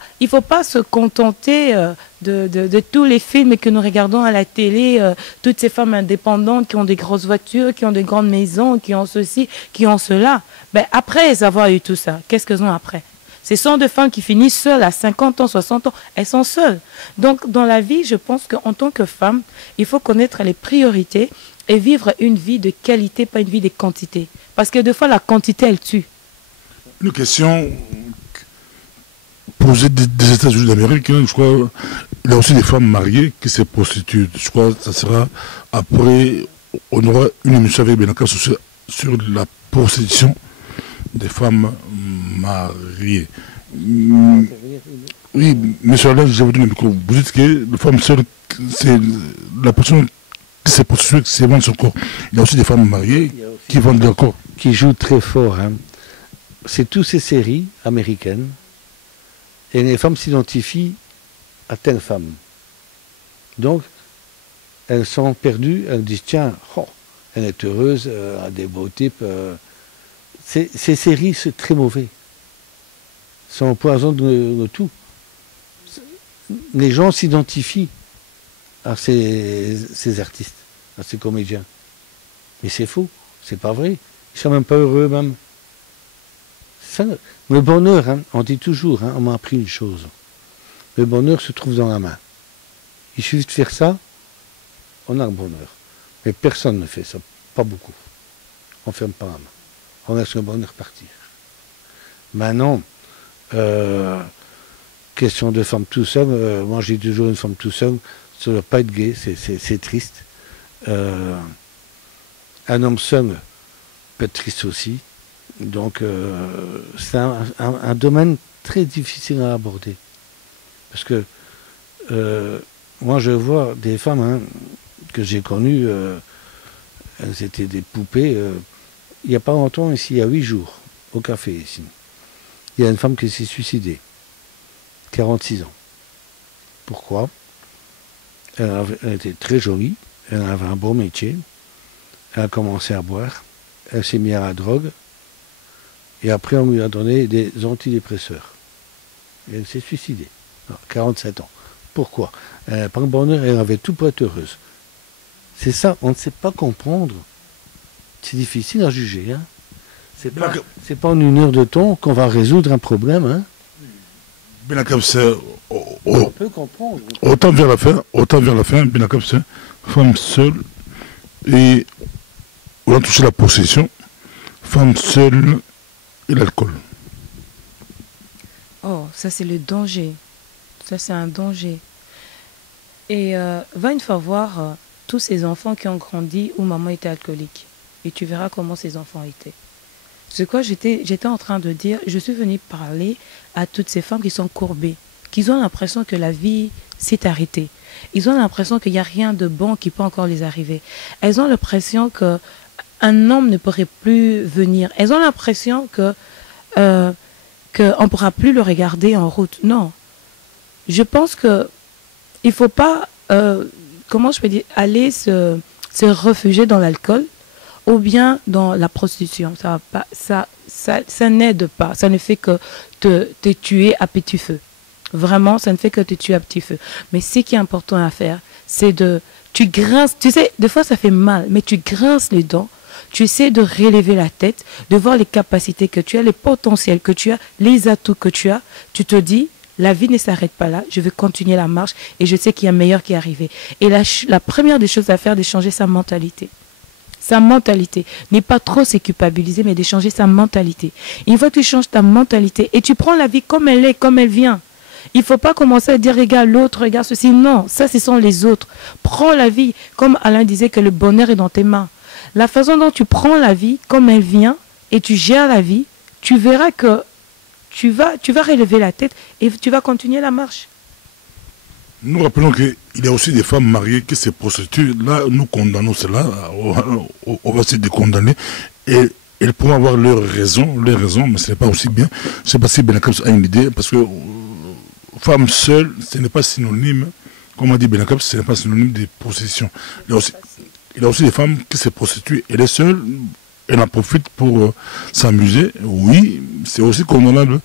se contenter de tous les films que nous regardons à la télé, toutes ces femmes indépendantes qui ont des grosses voitures, qui ont des grandes maisons, qui ont ceci, qui ont cela. Ben, après avoir eu tout ça, qu'est-ce qu'elles ont après? Ce sont des femmes qui finissent seules à 50 ans, 60 ans. Elles sont seules. Donc, dans la vie, je pense qu'en tant que femme, il faut connaître les priorités et vivre une vie de qualité, pas une vie de quantité. Parce que des fois, la quantité, elle tue. Une question posée des États-Unis d'Amérique, hein, je crois, il y a aussi des femmes mariées qui se prostituent. Je crois que ça sera après, on aura une émission avec Benaka sur la prostitution des femmes mariées. Oui, monsieur Alain, je vous donne le micro. Vous dites que la femme seule, c'est la personne qui s'est prostituée, qui s'est vendue son corps. Il y a aussi des femmes mariées qui vendent leur corps. Qui jouent très fort. Hein. C'est toutes ces séries américaines. Et les femmes s'identifient à telle femme. Donc, elles sont perdues, elles disent, tiens, oh, elle est heureuse, elle a des beaux types. Ces séries, c'est très mauvais. C'est un poison de tout. Les gens s'identifient à ces artistes, à ces comédiens. Mais c'est faux, c'est pas vrai. Ils sont même pas heureux même. Ça, le bonheur, hein, on dit toujours, hein, on m'a appris une chose. Le bonheur se trouve dans la main. Il suffit de faire ça, on a le bonheur. Mais personne ne fait ça, pas beaucoup. On ne ferme pas la main. On laisse le bonheur partir. Maintenant, question de femme tout seul, moi j'ai toujours une femme tout seul, ça ne doit pas être gay, c'est triste. Un homme seul peut être triste aussi. Donc c'est un domaine très difficile à aborder. Parce que moi je vois des femmes hein, que j'ai connues, elles étaient des poupées. Il n'y a pas longtemps, ici, il y a 8 jours, au café ici, il y a une femme qui s'est suicidée, 46 ans. Pourquoi? Elle était très jolie, elle avait un bon métier, elle a commencé à boire, elle s'est mise à la drogue, et après on lui a donné des antidépresseurs. Et elle s'est suicidée, 47 ans. Pourquoi? Elle n'avait pas le bonheur, elle avait tout pour être heureuse. C'est ça, on ne sait pas comprendre. C'est difficile à juger. Hein. C'est pas en une heure de temps qu'on va résoudre un problème. Hein. Benakab, c'est... On peut comprendre. Autant vers la fin, Benakab, c'est femme seule, et on a touché la possession, femme seule et l'alcool. Oh, ça c'est le danger. Ça c'est un danger. Et va une fois voir tous ces enfants qui ont grandi où maman était alcoolique. Et tu verras comment ces enfants étaient. C'est quoi j'étais en train de dire, je suis venue parler à toutes ces femmes qui sont courbées, qui ont l'impression que la vie s'est arrêtée. Ils ont l'impression qu'il n'y a rien de bon qui peut encore les arriver. Elles ont l'impression qu'un homme ne pourrait plus venir. Elles ont l'impression qu'on ne pourra plus le regarder en route. Non. Je pense qu'il ne faut pas, comment je peux dire, aller se réfugier dans l'alcool ou bien dans la prostitution. Ça n'aide pas. Ça ne fait que te tuer à petit feu. Vraiment, ça ne fait que te tuer à petit feu. Mais ce qui est important à faire, c'est tu grinces, tu sais, des fois ça fait mal, mais tu grinces les dents, tu essaies de relever la tête, de voir les capacités que tu as, les potentiels que tu as, les atouts que tu as. Tu te dis, la vie ne s'arrête pas là, je vais continuer la marche et je sais qu'il y a meilleur qui est arrivé. Et la première des choses à faire, c'est de changer sa mentalité. Sa mentalité. N'est pas trop se culpabiliser, mais de changer sa mentalité. Une fois que tu changes ta mentalité et tu prends la vie comme elle est, comme elle vient. Il ne faut pas commencer à dire, regarde l'autre, regarde ceci. Non, ça, ce sont les autres. Prends la vie. Comme Alain disait que le bonheur est dans tes mains. la façon dont tu prends la vie, comme elle vient, et tu gères la vie, tu verras que tu vas relever la tête et tu vas continuer la marche. Nous rappelons qu'il y a aussi des femmes mariées qui se prostituent. Là, nous condamnons cela. On va essayer de condamner. Et elles pourront avoir leurs raisons, mais ce n'est pas aussi bien. Je ne sais pas si Benakab a une idée, parce que femme seule, ce n'est pas synonyme, comme a dit Benakab, ce n'est pas synonyme de prostitution. Il y a aussi des femmes qui se prostituent. Elle est seule, elle en profite pour s'amuser. Oui, c'est aussi condamnable.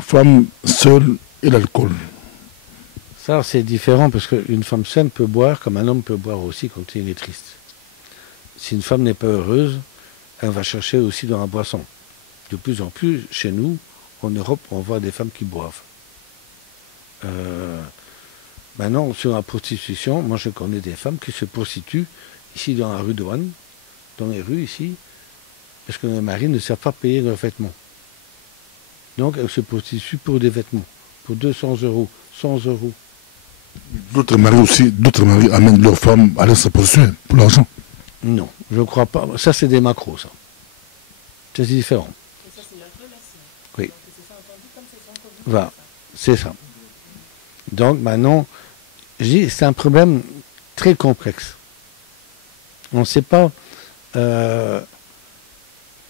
Femme seule et l'alcool. Ça, c'est différent parce qu'une femme saine peut boire comme un homme peut boire aussi quand il est triste. Si une femme n'est pas heureuse, elle va chercher aussi dans la boisson. De plus en plus, chez nous, en Europe, on voit des femmes qui boivent. Maintenant, sur la prostitution, moi je connais des femmes qui se prostituent ici dans la rue de Douane, dans les rues ici, parce que les maris ne savent pas payer leurs vêtements. Donc elles se prostituent pour des vêtements, pour 200 €, 100 €. D'autres maris amènent leurs femmes à se prostituer pour l'argent. Non, je ne crois pas. Ça, c'est des macros, ça. C'est différent. Et ça, c'est leur relation. Oui. Donc, ils se sont entendus comme c'est son copine. Voilà, c'est ça. Donc maintenant, c'est un problème très complexe. On ne sait pas.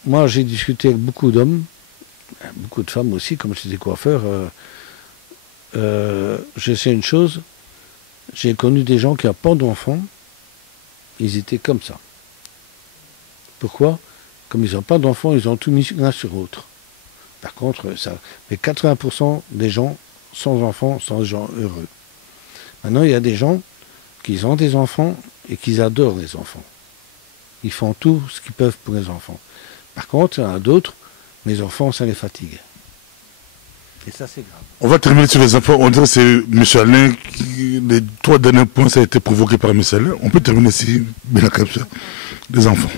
Moi, j'ai discuté avec beaucoup d'hommes, beaucoup de femmes aussi, comme j'étais coiffeur. Je sais une chose, j'ai connu des gens qui n'ont pas d'enfants, ils étaient comme ça. Pourquoi? Comme ils n'ont pas d'enfants, ils ont tout mis l'un sur l'autre. Par contre, mais 80% des gens sans enfants sont des gens heureux. Maintenant, il y a des gens qui ont des enfants et qui adorent les enfants. Ils font tout ce qu'ils peuvent pour les enfants. Par contre, il y en a d'autres, mes enfants, ça les fatigue. Et ça, c'est grave. On va terminer sur les enfants. On dirait que c'est M. Alain qui, les 3 derniers points, ça a été provoqué par M. Alain. On peut terminer ici, les enfants.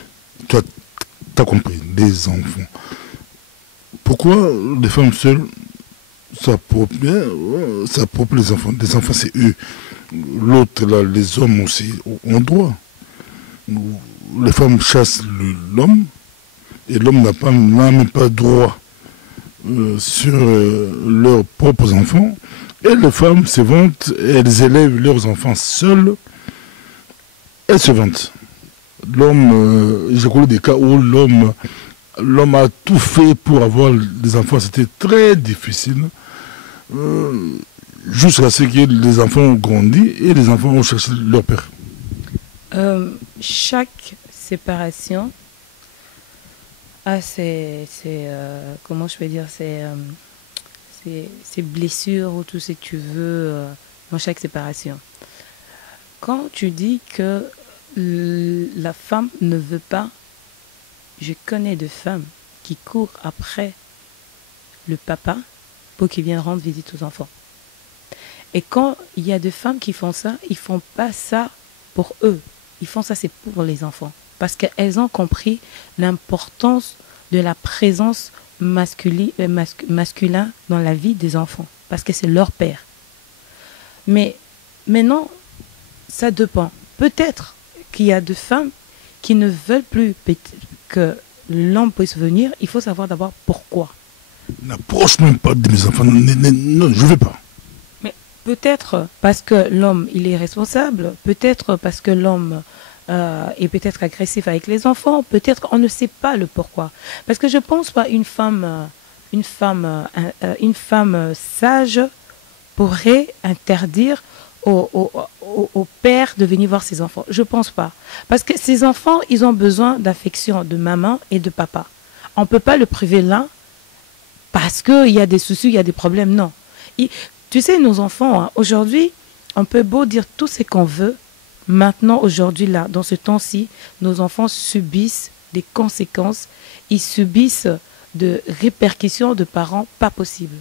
Tu as compris, les enfants. Pourquoi les femmes seules s'approprient les enfants? Les enfants, c'est eux. L'autre, là, les hommes aussi, ont droit. Les femmes chassent l'homme et l'homme n'a même pas droit sur leurs propres enfants. Et les femmes se vantent, elles élèvent leurs enfants seules, elles se vantent. L'homme, j'ai connu des cas où l'homme a tout fait pour avoir des enfants, c'était très difficile, jusqu'à ce que les enfants ont grandi et les enfants ont cherché leur père. Chaque séparation a comment je peux dire, ses blessures ou tout ce que tu veux dans chaque séparation. Quand tu dis que la femme ne veut pas, je connais des femmes qui courent après le papa pour qu'il vienne rendre visite aux enfants. Et quand il y a des femmes qui font ça, ils ne font pas ça pour eux. Ils font ça, c'est pour les enfants. Parce qu'elles ont compris l'importance de la présence masculine dans la vie des enfants. Parce que c'est leur père. Mais maintenant, ça dépend. Peut-être qu'il y a des femmes qui ne veulent plus que l'homme puisse venir. Il faut savoir d'abord pourquoi. N'approche même pas de mes enfants. Non, je ne veux pas. Peut-être parce que l'homme, il est responsable. Peut-être parce que l'homme est peut-être agressif avec les enfants. Peut-être, on ne sait pas le pourquoi. Parce que je ne pense pas une femme sage pourrait interdire au père de venir voir ses enfants. Je ne pense pas. Parce que ces enfants, ils ont besoin d'affection de maman et de papa. On ne peut pas le priver l'un parce qu'il y a des soucis, il y a des problèmes. Non. Tu sais, nos enfants, hein, aujourd'hui, on peut beau dire tout ce qu'on veut. Maintenant, aujourd'hui, là, dans ce temps-ci, nos enfants subissent des conséquences. Ils subissent de répercussions de parents pas possibles.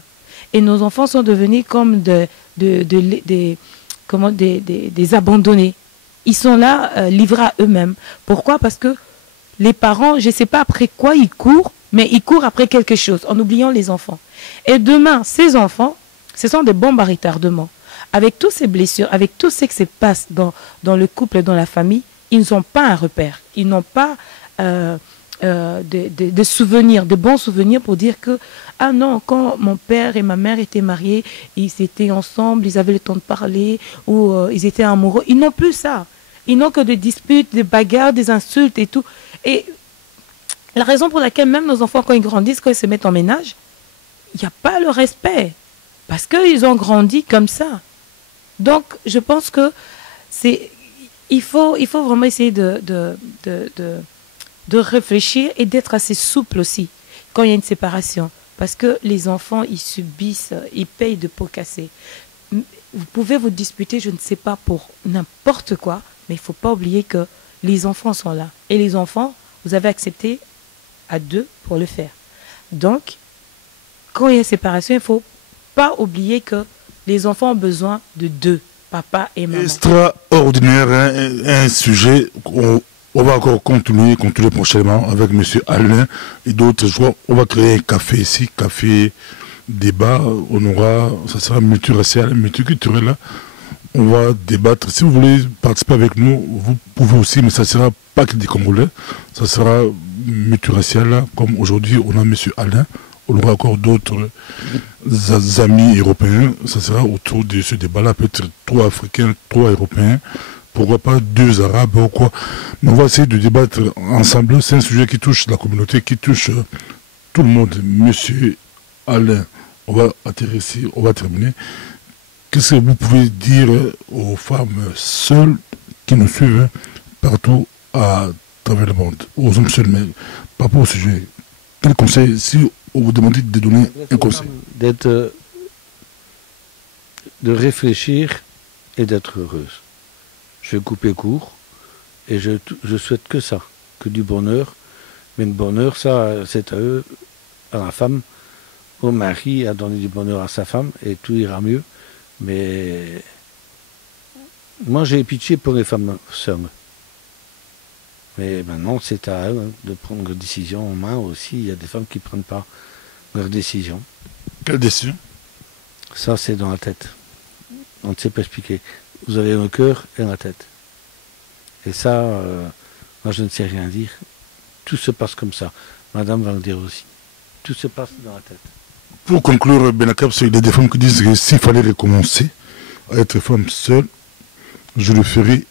Et nos enfants sont devenus comme des abandonnés. Ils sont là, livrés à eux-mêmes. Pourquoi? Parce que les parents, je ne sais pas après quoi ils courent, mais ils courent après quelque chose, en oubliant les enfants. Et demain, ces enfants, ce sont des bombes à retardement. Avec toutes ces blessures, avec tout ce qui se passe dans le couple, dans la famille, ils n'ont pas un repère. Ils n'ont pas de souvenirs, de bons souvenirs pour dire que, ah non, quand mon père et ma mère étaient mariés, ils étaient ensemble, ils avaient le temps de parler, ou ils étaient amoureux. Ils n'ont plus ça. Ils n'ont que des disputes, des bagarres, des insultes et tout. Et la raison pour laquelle même nos enfants, quand ils grandissent, quand ils se mettent en ménage, il n'y a pas le respect. Parce qu'ils ont grandi comme ça. Donc, je pense que il faut vraiment essayer de réfléchir et d'être assez souple aussi quand il y a une séparation. Parce que les enfants, ils subissent, ils payent de pots cassés. Vous pouvez vous disputer, je ne sais pas, pour n'importe quoi, mais il ne faut pas oublier que les enfants sont là. Et les enfants, vous avez accepté à 2 pour le faire. Donc, quand il y a séparation, il ne faut pas oublier que les enfants ont besoin de 2, papa et maman. Extraordinaire, un sujet qu'on va encore continuer prochainement avec M. Alain et d'autres. On va créer un café ici, café débat. Ça sera multiracial, multiculturel. Là. On va débattre. Si vous voulez participer avec nous, vous pouvez aussi, mais ça ne sera pas que des Congolais. Ça sera multiracial, là, comme aujourd'hui on a M. Alain. On aura encore d'autres amis européens. Ça sera autour de ce débat-là, peut-être 3 Africains, 3 Européens. Pourquoi pas 2 Arabes ou quoi. Mais on va essayer de débattre ensemble. C'est un sujet qui touche la communauté, qui touche tout le monde. Monsieur Alain, on va atterrir ici, on va terminer. Qu'est-ce que vous pouvez dire aux femmes seules qui nous suivent partout à travers le monde, aux hommes seuls, mais par rapport au sujet? Quel conseil, si on vous demandait de donner un conseil? De réfléchir et d'être heureuse. Je vais couper court et je souhaite que ça, que du bonheur. Mais le bonheur, ça, c'est à eux, à la femme, au mari, à donner du bonheur à sa femme et tout ira mieux. Mais moi, j'ai pitié pour les femmes seules. Mais maintenant, c'est à eux de prendre leurs décisions en main aussi. Il y a des femmes qui ne prennent pas leurs décisions. Quelle décision? Ça, c'est dans la tête. On ne sait pas expliquer. Vous avez le cœur et la tête. Et ça, moi, je ne sais rien dire. Tout se passe comme ça. Madame va le dire aussi. Tout se passe dans la tête. Pour conclure, Benakab, il y a des femmes qui disent que s'il fallait recommencer à être femme seule, je le ferai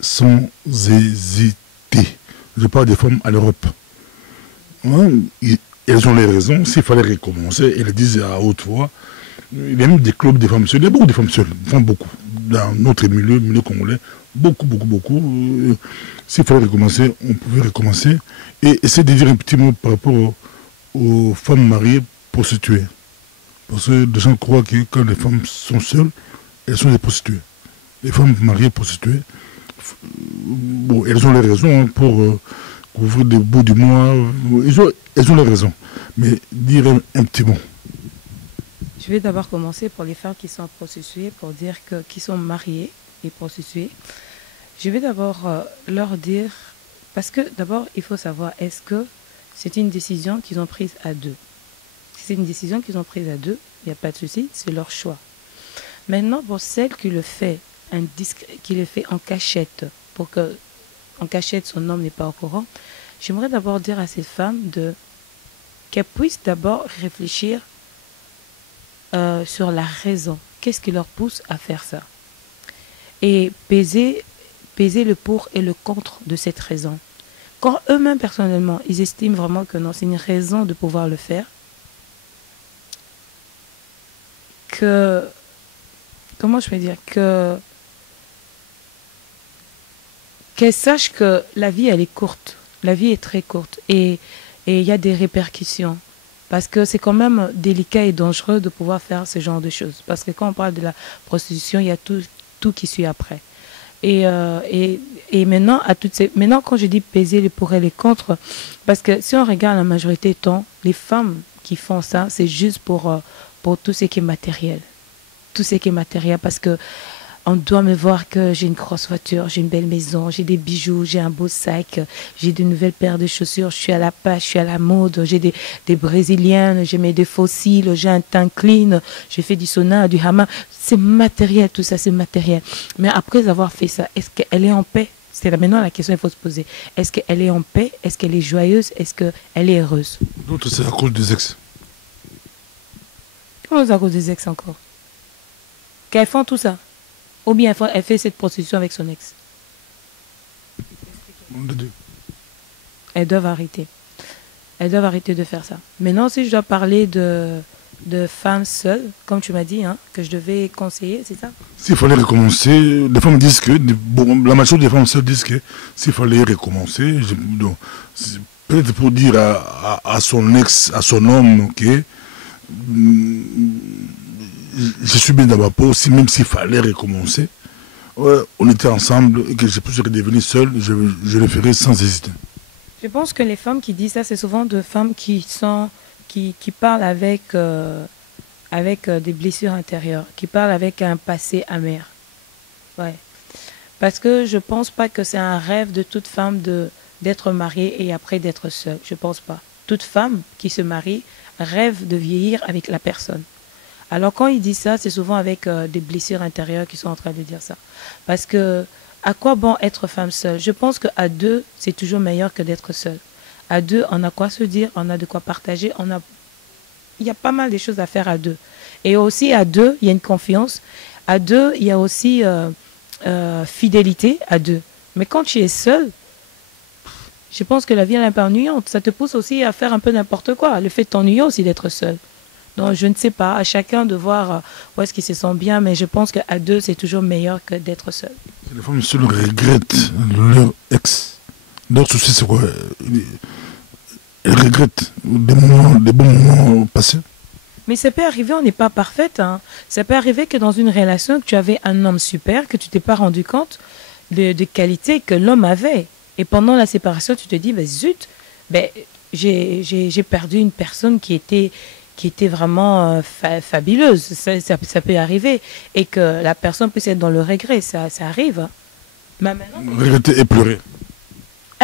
sans hésiter. Je parle des femmes à l'Europe. Elles ont les raisons. S'il fallait recommencer, elles disent à haute voix. Il y a même des clubs de femmes seules. Il y a beaucoup de femmes seules. Enfin, beaucoup. Dans notre milieu congolais, beaucoup. S'il fallait recommencer, on pouvait recommencer. Et essayer de dire un petit mot par rapport aux femmes mariées prostituées. Parce que les gens croient que quand les femmes sont seules, elles sont des prostituées. Les femmes mariées prostituées, bon, elles ont les raisons pour couvrir des bouts du mois. Elles ont les raisons. Mais dire un petit mot. Je vais d'abord commencer pour les femmes qui sont prostituées, pour dire qui sont mariées et prostituées. Je vais d'abord leur dire, parce que d'abord, il faut savoir, est-ce que c'est une décision qu'ils ont prise à 2? Si c'est une décision qu'ils ont prise à 2, il n'y a pas de souci, c'est leur choix. Maintenant, pour celle qui le fait, en cachette, pour que en cachette son homme n'est pas au courant, j'aimerais d'abord dire à ces femmes qu'elles puissent d'abord réfléchir sur la raison. Qu'est-ce qui leur pousse à faire ça? Et peser le pour et le contre de cette raison. Quand eux-mêmes, personnellement, ils estiment vraiment que non, c'est une raison de pouvoir le faire, comment je peux dire, qu'elles sachent que la vie, elle est courte. La vie est très courte. Et il y a des répercussions. Parce que c'est quand même délicat et dangereux de pouvoir faire ce genre de choses. Parce que quand on parle de la prostitution, il y a tout qui suit après. Et maintenant, maintenant, quand je dis peser les pour et les contre, parce que si on regarde la majorité du temps, les femmes qui font ça, c'est juste pour tout ce qui est matériel. Tout ce qui est matériel, parce que on doit me voir que j'ai une grosse voiture, j'ai une belle maison, j'ai des bijoux, j'ai un beau sac, j'ai de nouvelles paires de chaussures, je suis à la page, je suis à la mode, j'ai des brésiliennes, j'ai mis des fossiles, j'ai un teint clean, j'ai fait du sauna, du hammam. C'est matériel, tout ça, c'est matériel. Mais après avoir fait ça, est-ce qu'elle est en paix? C'est maintenant la question qu'il faut se poser. Est-ce qu'elle est en paix? Est-ce qu'elle est joyeuse? Est-ce qu'elle est heureuse? D'autres, c'est à cause des ex. Comment c'est à cause des ex encore? Qu'elles font tout ça? Ou bien elle fait cette prostitution avec son ex? Les deux. Elles doivent arrêter. Elles doivent arrêter de faire ça. Maintenant, si je dois parler de femmes seules, comme tu m'as dit, hein, que je devais conseiller, c'est ça? S'il fallait recommencer, les femmes disent que, bon, la majorité des femmes seules disent que s'il fallait recommencer, peut-être pour dire à son ex, à son homme, ok, je suis bien dans ma peau, même s'il fallait recommencer, ouais, on était ensemble et que je puisse redevenu seul, je le ferais sans hésiter. Je pense que les femmes qui disent ça, c'est souvent de femmes qui parlent avec des blessures intérieures, qui parlent avec un passé amer. Ouais. Parce que je pense pas que c'est un rêve de toute femme d'être mariée et après d'être seule. Je pense pas. Toute femme qui se marie rêve de vieillir avec la personne. Alors quand ils disent ça, c'est souvent avec des blessures intérieures qu'ils sont en train de dire ça. Parce que à quoi bon être femme seule? Je pense qu'à deux, c'est toujours meilleur que d'être seule. À deux, on a quoi se dire, on a de quoi partager, il y a pas mal de choses à faire à deux. Et aussi à deux, il y a une confiance. À deux, il y a aussi fidélité à deux. Mais quand tu es seule, je pense que la vie est un peu ennuyante. Ça te pousse aussi à faire un peu n'importe quoi. Le fait de t'ennuyer aussi d'être seule. Donc je ne sais pas, à chacun de voir où est-ce qu'il se sent bien, mais je pense qu'à deux, c'est toujours meilleur que d'être seul. Les femmes seules regrettent leur ex. Leur souci, c'est quoi? Elles regrettent des bons moments passés. Mais ça peut arriver, on n'est pas parfaite. Hein. Ça peut arriver que dans une relation, que tu avais un homme super, que tu t'es pas rendu compte de qualités que l'homme avait. Et pendant la séparation, tu te dis, ben, zut, ben, j'ai perdu une personne qui était vraiment fabuleuse. Ça peut arriver. Et que la personne puisse être dans le regret, ça arrive. Hein. Mais maintenant, Regretter et pleurer.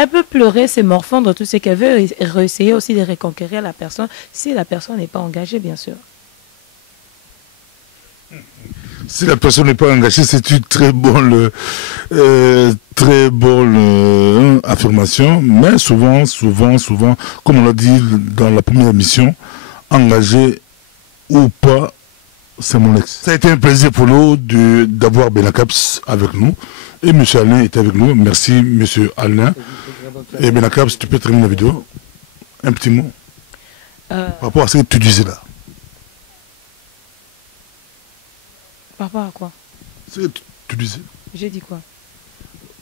elle peut pleurer, se morfondre, tout ce qu'elle veut, et réessayer aussi de reconquérir la personne, si la personne n'est pas engagée, bien sûr. Si la personne n'est pas engagée, c'est une très bonne affirmation. Mais souvent, comme on l'a dit dans la première émission, engagé ou pas, c'est mon ex. Ça a été un plaisir pour nous d'avoir Benacaps avec nous. Et M. Alain est avec nous. Merci M. Alain. Et Benacaps, tu peux terminer la vidéo. Un petit mot par rapport à ce que tu disais là. Par rapport à quoi? Ce que tu disais. J'ai dit quoi?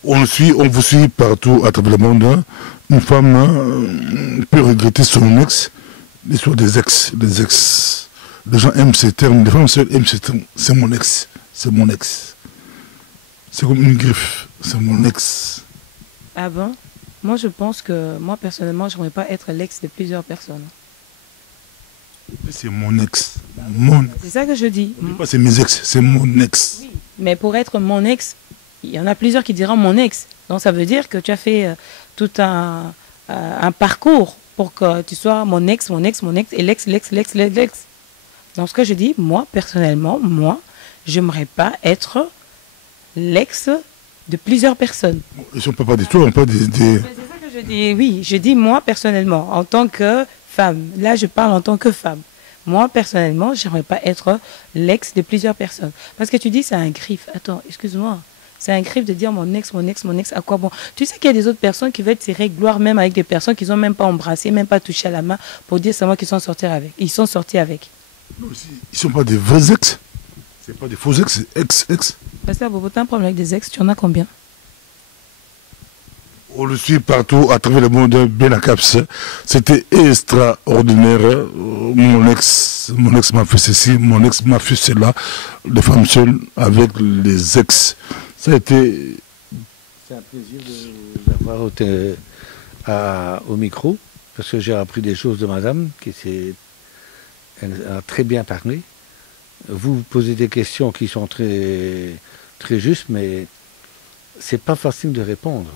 On vous suit partout à travers le monde. Hein. Une femme peut regretter son ex. L'histoire des ex. Les gens aiment ces termes. Les femmes seules aiment ces termes. C'est mon ex. C'est mon ex. C'est comme une griffe. C'est mon ex. Ah bon? Moi, je pense que, moi, personnellement, je n'aimerais pas être l'ex de plusieurs personnes. C'est mon ex. C'est ça que je dis. C'est mes ex, c'est mon ex. Oui. Mais pour être mon ex, il y en a plusieurs qui diront mon ex. Donc ça veut dire que tu as fait tout un parcours pour que tu sois mon ex, et l'ex. Donc ce que je dis, moi, personnellement, j'aimerais pas être l'ex de plusieurs personnes. Ils sont pas des tours, on pas des... C'est ça que je dis, oui. Je dis moi, personnellement, en tant que femme. Là, je parle en tant que femme. Moi, personnellement, j'aimerais pas être l'ex de plusieurs personnes. Parce que tu dis, c'est un griffe. Attends, excuse-moi. C'est un griffe de dire mon ex, à quoi bon? Tu sais qu'il y a des autres personnes qui veulent tirer gloire même avec des personnes qu'ils n'ont même pas embrassées, même pas touché à la main, pour dire c'est moi qui sont sortis avec. Ils sont sortis avec. Non, ils sont pas des vrais ex. C'est pas des faux ex, c'est ex. Parce que Bobo, t'as un problème avec des ex, tu en as combien? On le suit partout à travers le monde. Benacaps, c'était extraordinaire. Mon ex m'a fait ceci, mon ex m'a fait cela. Les femmes seules avec les ex. Ça a été... C'est un plaisir de vous avoir au micro, parce que j'ai appris des choses de madame, elle a très bien parlé. Vous posez des questions qui sont très, très justes, mais c'est pas facile de répondre.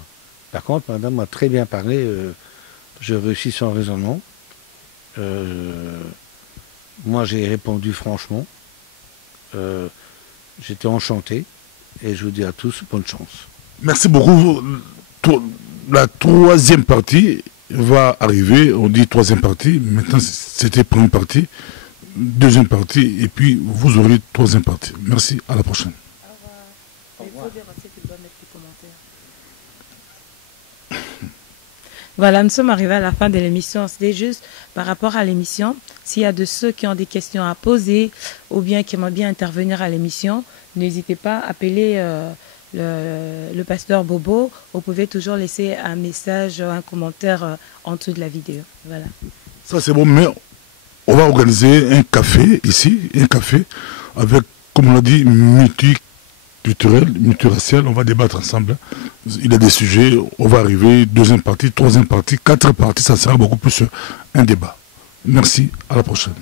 Par contre, madame a très bien parlé, je réussis son raisonnement. Moi, j'ai répondu franchement. J'étais enchanté et je vous dis à tous bonne chance. Merci beaucoup. La troisième partie va arriver. On dit troisième partie. Maintenant, c'était première partie, deuxième partie, et puis vous aurez troisième partie. Merci, à la prochaine. Au revoir. Voilà, nous sommes arrivés à la fin de l'émission. C'était juste par rapport à l'émission. S'il y a de ceux qui ont des questions à poser ou bien qui aimeraient bien intervenir à l'émission, n'hésitez pas à appeler le pasteur Bobo. Vous pouvez toujours laisser un message, un commentaire en dessous de la vidéo. Voilà. Ça c'est bon, mais on va organiser un café ici, un café avec, comme on l'a dit, multiculturel, multiracial. On va débattre ensemble. Il y a des sujets, on va arriver, deuxième partie, troisième partie, quatrième partie, ça sera beaucoup plus un débat. Merci, à la prochaine.